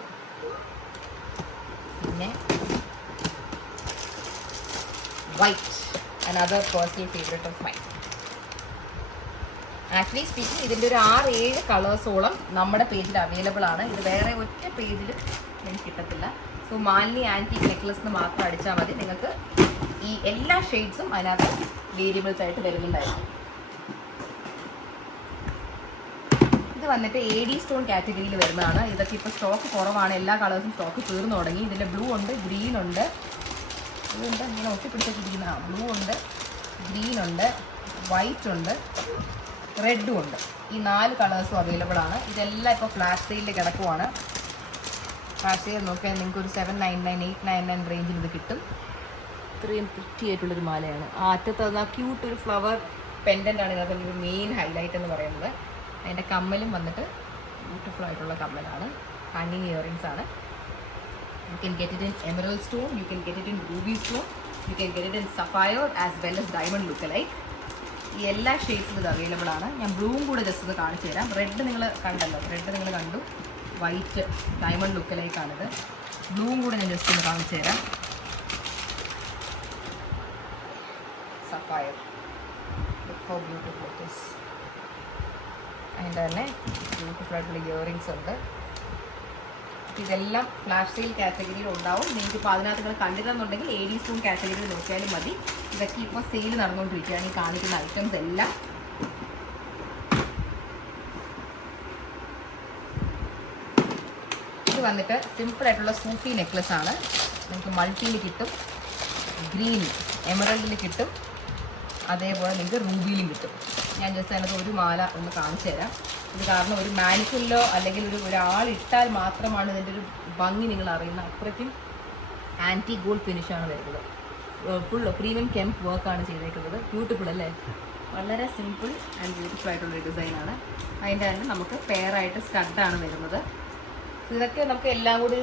പിന്നെ white, another personal favourite of mine. Actually speaking ഇതിൻ്റെ ഒരു 6-7 കളേഴ്സോളം നമ്മുടെ പേജിൽ അവൈലബിൾ ആണ്. ഇത് വേറെ ഒറ്റ പേജിലും എനിക്ക് കിട്ടത്തില്ല. സോ മാലിനി ആൻറ്റിക് നെക്ലസ് എന്ന് മാത്രം അടിച്ചാൽ മതി, നിങ്ങൾക്ക് ഈ എല്ലാ ഷെയ്ഡ്സും അതിനകത്ത് വേരിയബിൾസ് ആയിട്ട് വരുന്നുണ്ടായിരുന്നു. ഇത് വന്നിട്ട് AD സ്റ്റോൺ കാറ്റഗറിയിൽ വരുന്നതാണ്. ഇതൊക്കെ ഇപ്പോൾ സ്റ്റോക്ക് കുറവാണ്, എല്ലാ കളേഴ്സും സ്റ്റോക്ക് തീർന്നു തുടങ്ങി. ഇതിൻ്റെ ബ്ലൂ ഉണ്ട്, ഗ്രീൻ ഉണ്ട്, ഇതുണ്ട് ഇങ്ങനെ ഒട്ടിപ്പിടിച്ചിരിക്കുന്ന ബ്ലൂ ഉണ്ട്, ഗ്രീൻ ഉണ്ട്, വൈറ്റ് ഉണ്ട്, റെഡും ഉണ്ട്. ഈ 4 കളേഴ്സും അവൈലബിൾ ആണ്. ഇതെല്ലാം ഇപ്പോൾ ഫ്ലാഷ് സെയിലിൽ കിടക്കുവാണ്. ഫ്ലാഷ് സെയിൽ നോക്കിയാൽ നിങ്ങൾക്ക് ഒരു 799, 899 റേഞ്ചിൽ ഇത് കിട്ടും. ഇത്രയും പ്രിറ്റി ആയിട്ടുള്ളൊരു മാലയാണ്. ആ അറ്റത്ത് തന്ന ക്യൂട്ട് ഒരു ഫ്ലവർ പെൻഡൻ്റ് ആണ് ഇതിനകത്ത് ഒരു മെയിൻ ഹൈലൈറ്റ് എന്ന് പറയുന്നത്. അതിൻ്റെ കമ്മലും വന്നിട്ട് ബ്യൂട്ടിഫുൾ ആയിട്ടുള്ള കമ്മലാണ്, ഹാങ്ങിങ് ഇയറിങ്സ് ആണ്. You can get it in emerald stone, you can get it in ruby stone, you can get it in sapphire as well as diamond lookalike. ഈ എല്ലാ ഷെയ്ഡ്സും ഇത് അവൈലബിൾ ആണ്. ഞാൻ ബ്ലൂവും കൂടെ ജസ്റ്റ് ഒന്ന് കാണിച്ചു തരാം. റെഡ് നിങ്ങൾ കണ്ടല്ലോ, റെഡ് നിങ്ങൾ കണ്ടു, വൈറ്റ് ഡയമണ്ട് ലുക്കിലേക്കാണിത്. ബ്ലൂവും കൂടെ ഞാൻ ജസ്റ്റ് ഒന്ന് കാണിച്ചു തരാം. Sapphire, how beautiful it is. അതിൻ്റെ തന്നെ ബ്യൂട്ടിഫുൾ ആയിട്ടുള്ള ഇയറിങ്സ് ഉണ്ട്. ഇതെല്ലാം ഫ്ലാഷ് സെയിൽ കാറ്റഗറിയിൽ ഉണ്ടാവും. നിങ്ങൾക്ക് ഇപ്പോൾ അതിനകത്ത് നിങ്ങൾ കണ്ടിരുന്നുണ്ടെങ്കിൽ AD സ്റ്റോൺ കാറ്റഗറിയിൽ നോക്കിയാലും മതി. ഇതൊക്കെ ഇപ്പോൾ സെയിൽ നടന്നുകൊണ്ടിരിക്കുകയാണ് ഈ കാണിക്കുന്ന ഐറ്റംസ് എല്ലാം. ഇത് വന്നിട്ട് സിമ്പിൾ ആയിട്ടുള്ള സൂഫി നെക്ലസ് ആണ്. നിങ്ങൾക്ക് മൾട്ടിയിൽ കിട്ടും, ഗ്രീൻ എമറൽഡിൽ കിട്ടും, അതേപോലെ നിങ്ങൾക്ക് റൂബിയിലും കിട്ടും. ഞാൻ ജസ്റ്റ് അതിനകത്ത് ഒരു മാല ഒന്ന് കാണിച്ചു തരാം. ഇത് കാരണം ഒരു മാനിക്കുല്ലോ അല്ലെങ്കിൽ ഒരാളിട്ടാൽ മാത്രമാണ് ഇതിൻ്റെ ഒരു ഭംഗി നിങ്ങൾ അറിയുന്നത്. അത്രയ്ക്കും ആൻറ്റി ഗോൾഡ് ഫിനിഷാണ് വരുന്നത്. ഫുൾ പ്രീമിയം കെംപ് വർക്കാണ് ചെയ്തേക്കുന്നത്. ബ്യൂട്ടിഫുൾ അല്ലേ, വളരെ സിമ്പിൾ ആൻഡ് ബ്യൂട്ടിഫുൾ ആയിട്ടുള്ളൊരു ഡിസൈനാണ്. അതിൻ്റെ തന്നെ നമുക്ക് പെയറായിട്ട് സ്റ്റഡാണ് വരുന്നത്. ഇതൊക്കെ നമുക്ക് എല്ലാം കൂടി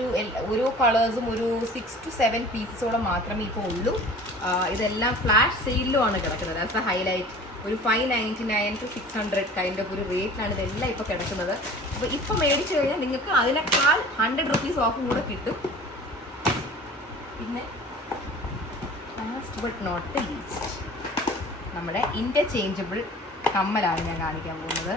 ഓരോ കളേഴ്സും ഒരു 6 to 7 പീസസോളം മാത്രമേ ഇപ്പോൾ ഉള്ളൂ. ഇതെല്ലാം ഫ്ലാഷ് സെയിലുമാണ് കിടക്കുന്നത്. ആസ് എ ഹൈലൈറ്റ് ഒരു 599 to 600 കൈൻഡ് ഓഫ് ഒരു റേറ്റിലാണ് ഇതെല്ലാം ഇപ്പോൾ കിടക്കുന്നത്. അപ്പോൾ ഇപ്പോൾ മേടിച്ചു കഴിഞ്ഞാൽ നിങ്ങൾക്ക് അതിനേക്കാൾ 100 rupees ഓഫും കൂടെ കിട്ടും. പിന്നെ last but not the least നമ്മുടെ ഇൻ്റർചേഞ്ചബിൾ കമ്മലാണ് ഞാൻ കാണിക്കാൻ പോകുന്നത്.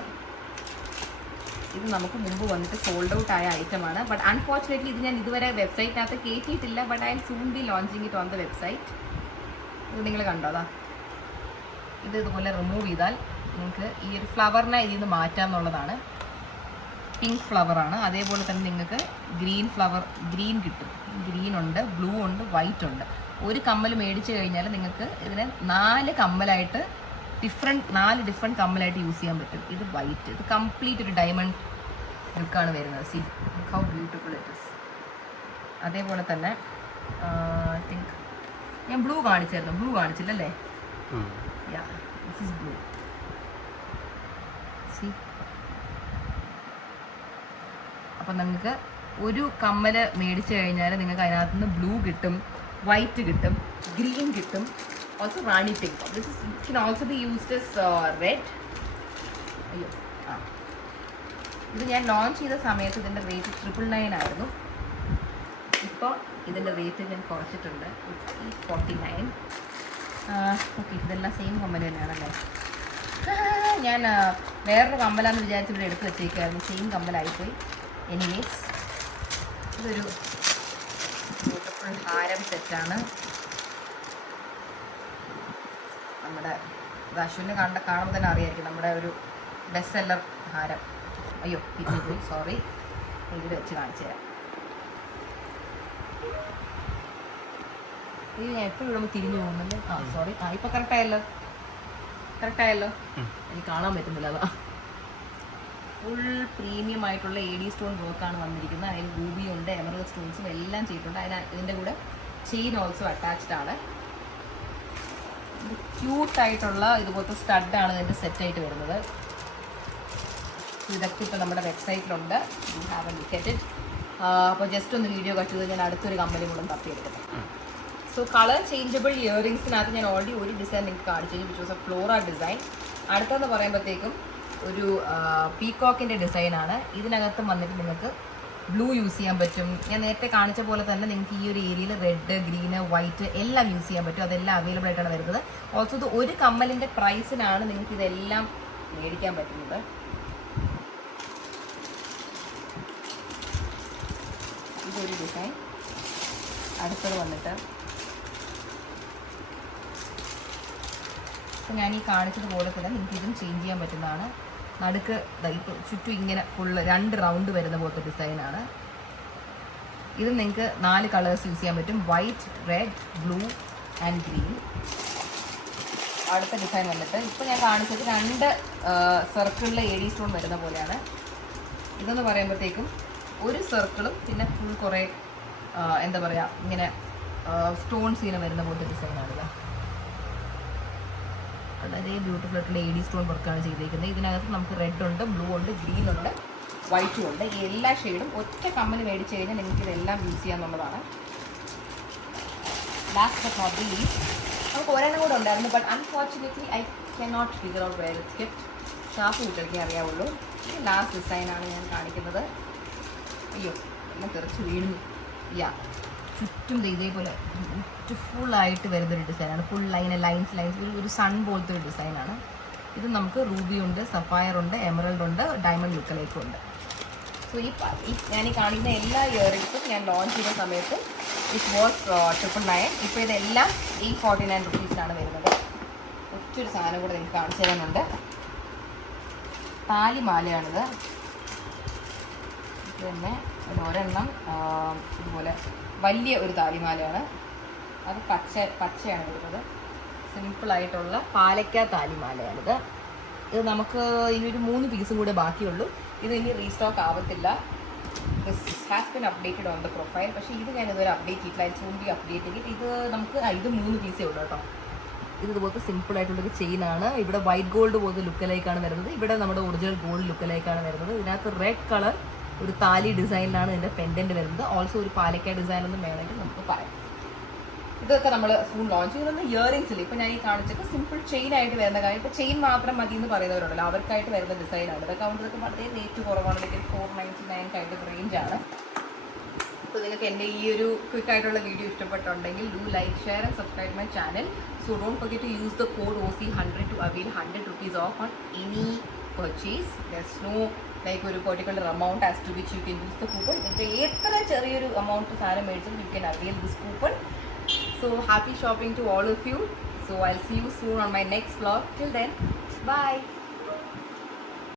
ഇത് നമുക്ക് മുമ്പ് വന്നിട്ട് സോൾഡ് ഔട്ട് ആയ ഐറ്റമാണ്. ബട്ട് അൺഫോർച്ചുനേറ്റ്ലി ഇത് ഞാൻ ഇതുവരെ വെബ്സൈറ്റിനകത്ത് കയറ്റിയിട്ടില്ല. But I am soon be launching it on the website. ഇത് നിങ്ങൾ കണ്ടോ, അതാ ഇത് ഇതുപോലെ റിമൂവ് ചെയ്താൽ നിങ്ങൾക്ക് ഈ ഒരു ഫ്ലവറിനെ ഇതിൽ നിന്ന് മാറ്റാം എന്നുള്ളതാണ്. പിങ്ക് ഫ്ലവറാണ്. അതേപോലെ തന്നെ നിങ്ങൾക്ക് ഗ്രീൻ കിട്ടും. ഗ്രീൻ ഉണ്ട്, ബ്ലൂ ഉണ്ട്, വൈറ്റ് ഉണ്ട്. ഒരു കമ്മൽ മേടിച്ച് കഴിഞ്ഞാൽ നിങ്ങൾക്ക് ഇതിനെ 4 കമ്മലായിട്ട് 4 ഡിഫറെൻറ്റ് കമ്മലായിട്ട് യൂസ് ചെയ്യാൻ പറ്റും. ഇത് വൈറ്റ്, ഇത് കംപ്ലീറ്റ് ഒരു ഡയമണ്ട് ലുക്കാണ് വരുന്നത്. See how beautiful it is. അതേപോലെ തന്നെ ഐ തിങ്ക് ഞാൻ ബ്ലൂ കാണിച്ചായിരുന്നു, ബ്ലൂ കാണിച്ചില്ലല്ലേ? Yeah, this is blue. See? അപ്പം നിങ്ങൾക്ക് ഒരു കമ്മൽ മേടിച്ചു കഴിഞ്ഞാൽ നിങ്ങൾക്ക് അതിനകത്ത് നിന്ന് ബ്ലൂ കിട്ടും, വൈറ്റ് കിട്ടും, ഗ്രീൻ കിട്ടും, also Rani pink. This is can also be used S red. അയ്യോ ആ, ഇത് ഞാൻ ലോഞ്ച് ചെയ്ത സമയത്ത് ഇതിൻ്റെ റേറ്റ് 999 ആയിരുന്നു. ഇപ്പോൾ ഇതിൻ്റെ റേറ്റ് ഞാൻ കുറച്ചിട്ടുണ്ട്. 49. ഓക്കെ, ഇതെല്ലാം സെയിം കമ്മൽ തന്നെയാണല്ലേ. ഞാൻ വേറൊരു കമ്മലാന്ന് വിചാരിച്ച് ഇവിടെ എടുത്ത് വെച്ചേക്കായിരുന്നു, സെയിം കമ്മലായിപ്പോയി. എനിവേസ് ഇതൊരു ബ്യൂട്ടിഫുൾ ഹാരം സെറ്റാണ്. നമ്മുടെ അശ്വിനെ കാണുമ്പോൾ തന്നെ അറിയായിരിക്കും, നമ്മുടെ ഒരു ബെസ്റ്റ് സെല്ലർ ഹാരം. അയ്യോ തിരിഞ്ഞുപോയി, സോറി. ഇതിൽ വെച്ച് കാണിച്ചു തരാം. ഇത് ഞാൻ എപ്പോഴും ഇടുമ്പോൾ തിരിഞ്ഞു പോകുന്നുണ്ട്. സോറി. ഇപ്പൊ കറക്റ്റായല്ലോ. എനിക്ക് കാണാൻ പറ്റുന്നില്ല. അതാ ഫുൾ പ്രീമിയം ആയിട്ടുള്ള AD സ്റ്റോൺ വർക്കാണ് വന്നിരിക്കുന്നത്. അതിൽ റൂബിയുണ്ട്, എമറൽഡ് സ്റ്റോൺസും എല്ലാം ചെയ്തിട്ടുണ്ട്. ഇതിൻ്റെ കൂടെ ചെയിൻ ഓൾസോ അറ്റാച്ച്ഡ് ആണ്. ക്യൂട്ടായിട്ടുള്ള ഇതുപോലത്തെ സ്റ്റഡാണ് ഇതിൻ്റെ സെറ്റായിട്ട് വരുന്നത്. ഇതൊക്കെ ഇപ്പോൾ നമ്മുടെ വെബ്സൈറ്റിലുണ്ട്. You have a look at it. അപ്പോൾ ജസ്റ്റ് ഒന്ന് വീഡിയോ കട്ട് ചെയ്ത് ഞാൻ അടുത്തൊരു കമ്പനി കൂടെ തപ്പിയെടുക്കുന്നത്. സോ കളർ ചേഞ്ചബിൾ ഇയറിങ്സിനകത്ത് ഞാൻ ഓൾറെഡി ഒരു ഡിസൈൻ നിങ്ങൾക്ക് കാണിച്ചു, which was a flora design. അടുത്തെന്ന് പറയുമ്പോഴത്തേക്കും ഒരു പീകോക്കിൻ്റെ ഡിസൈനാണ്. ഇതിനകത്ത് വന്നിട്ട് നിങ്ങൾക്ക് ബ്ലൂ യൂസ് ചെയ്യാൻ പറ്റും. ഞാൻ നേരത്തെ കാണിച്ച പോലെ തന്നെ നിങ്ങൾക്ക് ഈ ഒരു ഏരിയയിൽ റെഡ്, ഗ്രീന്, വൈറ്റ് എല്ലാം യൂസ് ചെയ്യാൻ പറ്റും. അതെല്ലാം അവൈലബിൾ ആയിട്ടാണ് വരുന്നത്. ഓൾസോ ഇത് ഒരു കമ്മലിൻ്റെ പ്രൈസിനാണ് നിങ്ങൾക്ക് ഇതെല്ലാം മേടിക്കാൻ പറ്റുന്നത്. ഇതൊരു ഡിസൈൻ. അടുത്തത് വന്നിട്ട് അപ്പോൾ ഞാൻ ഈ കാണിച്ചതുപോലെ തന്നെ നിങ്ങൾക്ക് ഇതും ചേഞ്ച് ചെയ്യാൻ പറ്റുന്നതാണ്. നടുക്ക് ഇപ്പോൾ ചുറ്റും ഇങ്ങനെ ഫുള്ള് 2 റൗണ്ട് വരുന്ന പോലത്തെ ഡിസൈനാണ്. ഇത് നിങ്ങൾക്ക് 4 കളേഴ്സ് യൂസ് ചെയ്യാൻ പറ്റും. White, red, blue and green. അടുത്ത ഡിസൈൻ വന്നിട്ട് ഇപ്പോൾ ഞാൻ കാണിച്ചത് 2 സർക്കിളിൽ AD സ്റ്റോൺ വരുന്ന പോലെയാണ്. ഇതെന്ന് പറയുമ്പോഴത്തേക്കും ഒരു സർക്കിളും പിന്നെ ഫുൾ കുറേ എന്താ പറയുക ഇങ്ങനെ സ്റ്റോൺസ് ഇങ്ങനെ വരുന്ന പോലത്തെ ഡിസൈനാണിത്. വളരെ ബ്യൂട്ടിഫുൾ ആയിട്ടുള്ള AD സ്റ്റോൺ വർക്കാണ് ചെയ്തിരിക്കുന്നത്. ഇതിനകത്ത് നമുക്ക് റെഡ് ഉണ്ട്, ബ്ലൂ ഉണ്ട്, ഗ്രീൻ ഉണ്ട്, വൈറ്റും ഉണ്ട്. ഈ എല്ലാ ഷെയ്ഡും ഒറ്റ കമ്മൽ മേടിച്ച് കഴിഞ്ഞാൽ നിങ്ങൾക്ക് ഇതെല്ലാം യൂസ് ചെയ്യാമെന്നുള്ളതാണ്. Last but not the least നമുക്ക് ഒരെണ്ണം കൂടെ ഉണ്ടായിരുന്നു. But unfortunately I can not figure out where it's kept. Shop കുട്ടികൾക്കേ അറിയാവുള്ളൂ. ഈ ലാസ്റ്റ് ഡിസൈനാണ് ഞാൻ കാണിക്കുന്നത്. അയ്യോ എല്ലാം തെറിച്ച് വീഴുന്നു. ചുറ്റും ഇതേപോലെ ബ്യൂട്ടിഫുള്ളായിട്ട് വരുന്നൊരു ഡിസൈനാണ്. ഫുൾ ലൈൻസ് ഒരു സൺ പോലത്തെ ഒരു ഡിസൈനാണ്. ഇത് നമുക്ക് റൂബി ഉണ്ട്, സഫയർ ഉണ്ട്, എമറൽഡ് ഉണ്ട്, ഡയമണ്ട് ലുക്കലേക്കും ഉണ്ട്. സോ ഞാൻ ഈ കാണിക്കുന്ന എല്ലാ ഇയറിങ്സും ഞാൻ ലോഞ്ച് ചെയ്ത സമയത്ത് ഇറ്റ് വാസ് 999. ഇപ്പോൾ ഇതെല്ലാം 849 റുപ്പീസിനാണ് വരുന്നത്. ഒറ്റൊരു സാധനം കൂടെ നിങ്ങൾക്ക് കാണിച്ചു തരാനുണ്ട്. താലിമാലയാണിത്. തന്നെ ഒരെണ്ണം ഇതുപോലെ വലിയ ഒരു താലിമാലയാണ്. അത് പച്ചയാണ് വരുന്നത്. സിമ്പിളായിട്ടുള്ള പാലക്ക താലിമാലയാണിത്. ഇത് നമുക്ക് ഇനി ഒരു 3 പീസും കൂടെ ബാക്കിയുള്ളൂ. ഇത് ഇനി റീസ്റ്റോക്ക് ആവത്തില്ല. This has been updated on the profile. പക്ഷേ ഇത് ഞാൻ ഇതുവരെ അപ്ഡേറ്റ് ചെയ്തിട്ടില്ല. സൂൺ ബി അപ്ഡേറ്റ് ചെയ്തിട്ട് ഇത് നമുക്ക് ഇത് 3 പീസേ ഉള്ളൂ കേട്ടോ. ഇത് ഇതുപോലത്തെ സിമ്പിളായിട്ടുള്ളൊരു ചെയിനാണ്. ഇവിടെ വൈറ്റ് ഗോൾഡ് പോലത്തെ ലുക്കിലേക്കാണ് വരുന്നത്. ഇവിടെ നമ്മുടെ ഒറിജിനൽ ഗോൾഡ് ലുക്കിലേക്കാണ് വരുന്നത്. ഇതിനകത്ത് റെഡ് കളർ ഒരു താലി ഡിസൈനിലാണ് ഇതിൻ്റെ പെൻഡൻറ്റ് വരുന്നത്. ഓൾസോ ഒരു പാലക്ക ഡിസൈനൊന്നും വേണമെങ്കിൽ നമുക്ക് പറയാം. ഇതൊക്കെ നമ്മൾ സൂൺ ലോഞ്ച് ചെയ്യുന്നത്. ഇയറിങ്സിൽ ഇപ്പോൾ ഞാൻ ഈ കാണിച്ചൊക്കെ സിമ്പിൾ ചെയിൻ ആയിട്ട് വരുന്ന കാര്യം. ഇപ്പോൾ ചെയിൻ മാത്രം മതി എന്ന് പറയുന്നവരുണ്ടല്ലോ, അവർക്കായിട്ട് വരുന്ന ഡിസൈനാണ്. ഇതൊക്കെ ആകുമ്പോഴത്തേക്ക് വളരെ റേറ്റ് കുറവാണ്. ഇതൊക്കെ 499 കൈൻഡ് ഓഫ് റേഞ്ചാണ്. അപ്പോൾ നിങ്ങൾക്ക് എൻ്റെ ഈ ഒരു ക്വിക്കായിട്ടുള്ള വീഡിയോ ഇഷ്ടപ്പെട്ടുണ്ടെങ്കിൽ do like, share and subscribe my channel. So don't forget to use the code OC100 to avail 100 rupees off on any purchase. There's no like ഒരു particular amount as to which you can use the coupon. നിങ്ങൾക്ക് എത്ര ചെറിയൊരു amount സാധനം മേടിച്ചാലും you can avail this coupon. So happy shopping to all of you. So I'll see you soon on my next vlog. Till then, bye.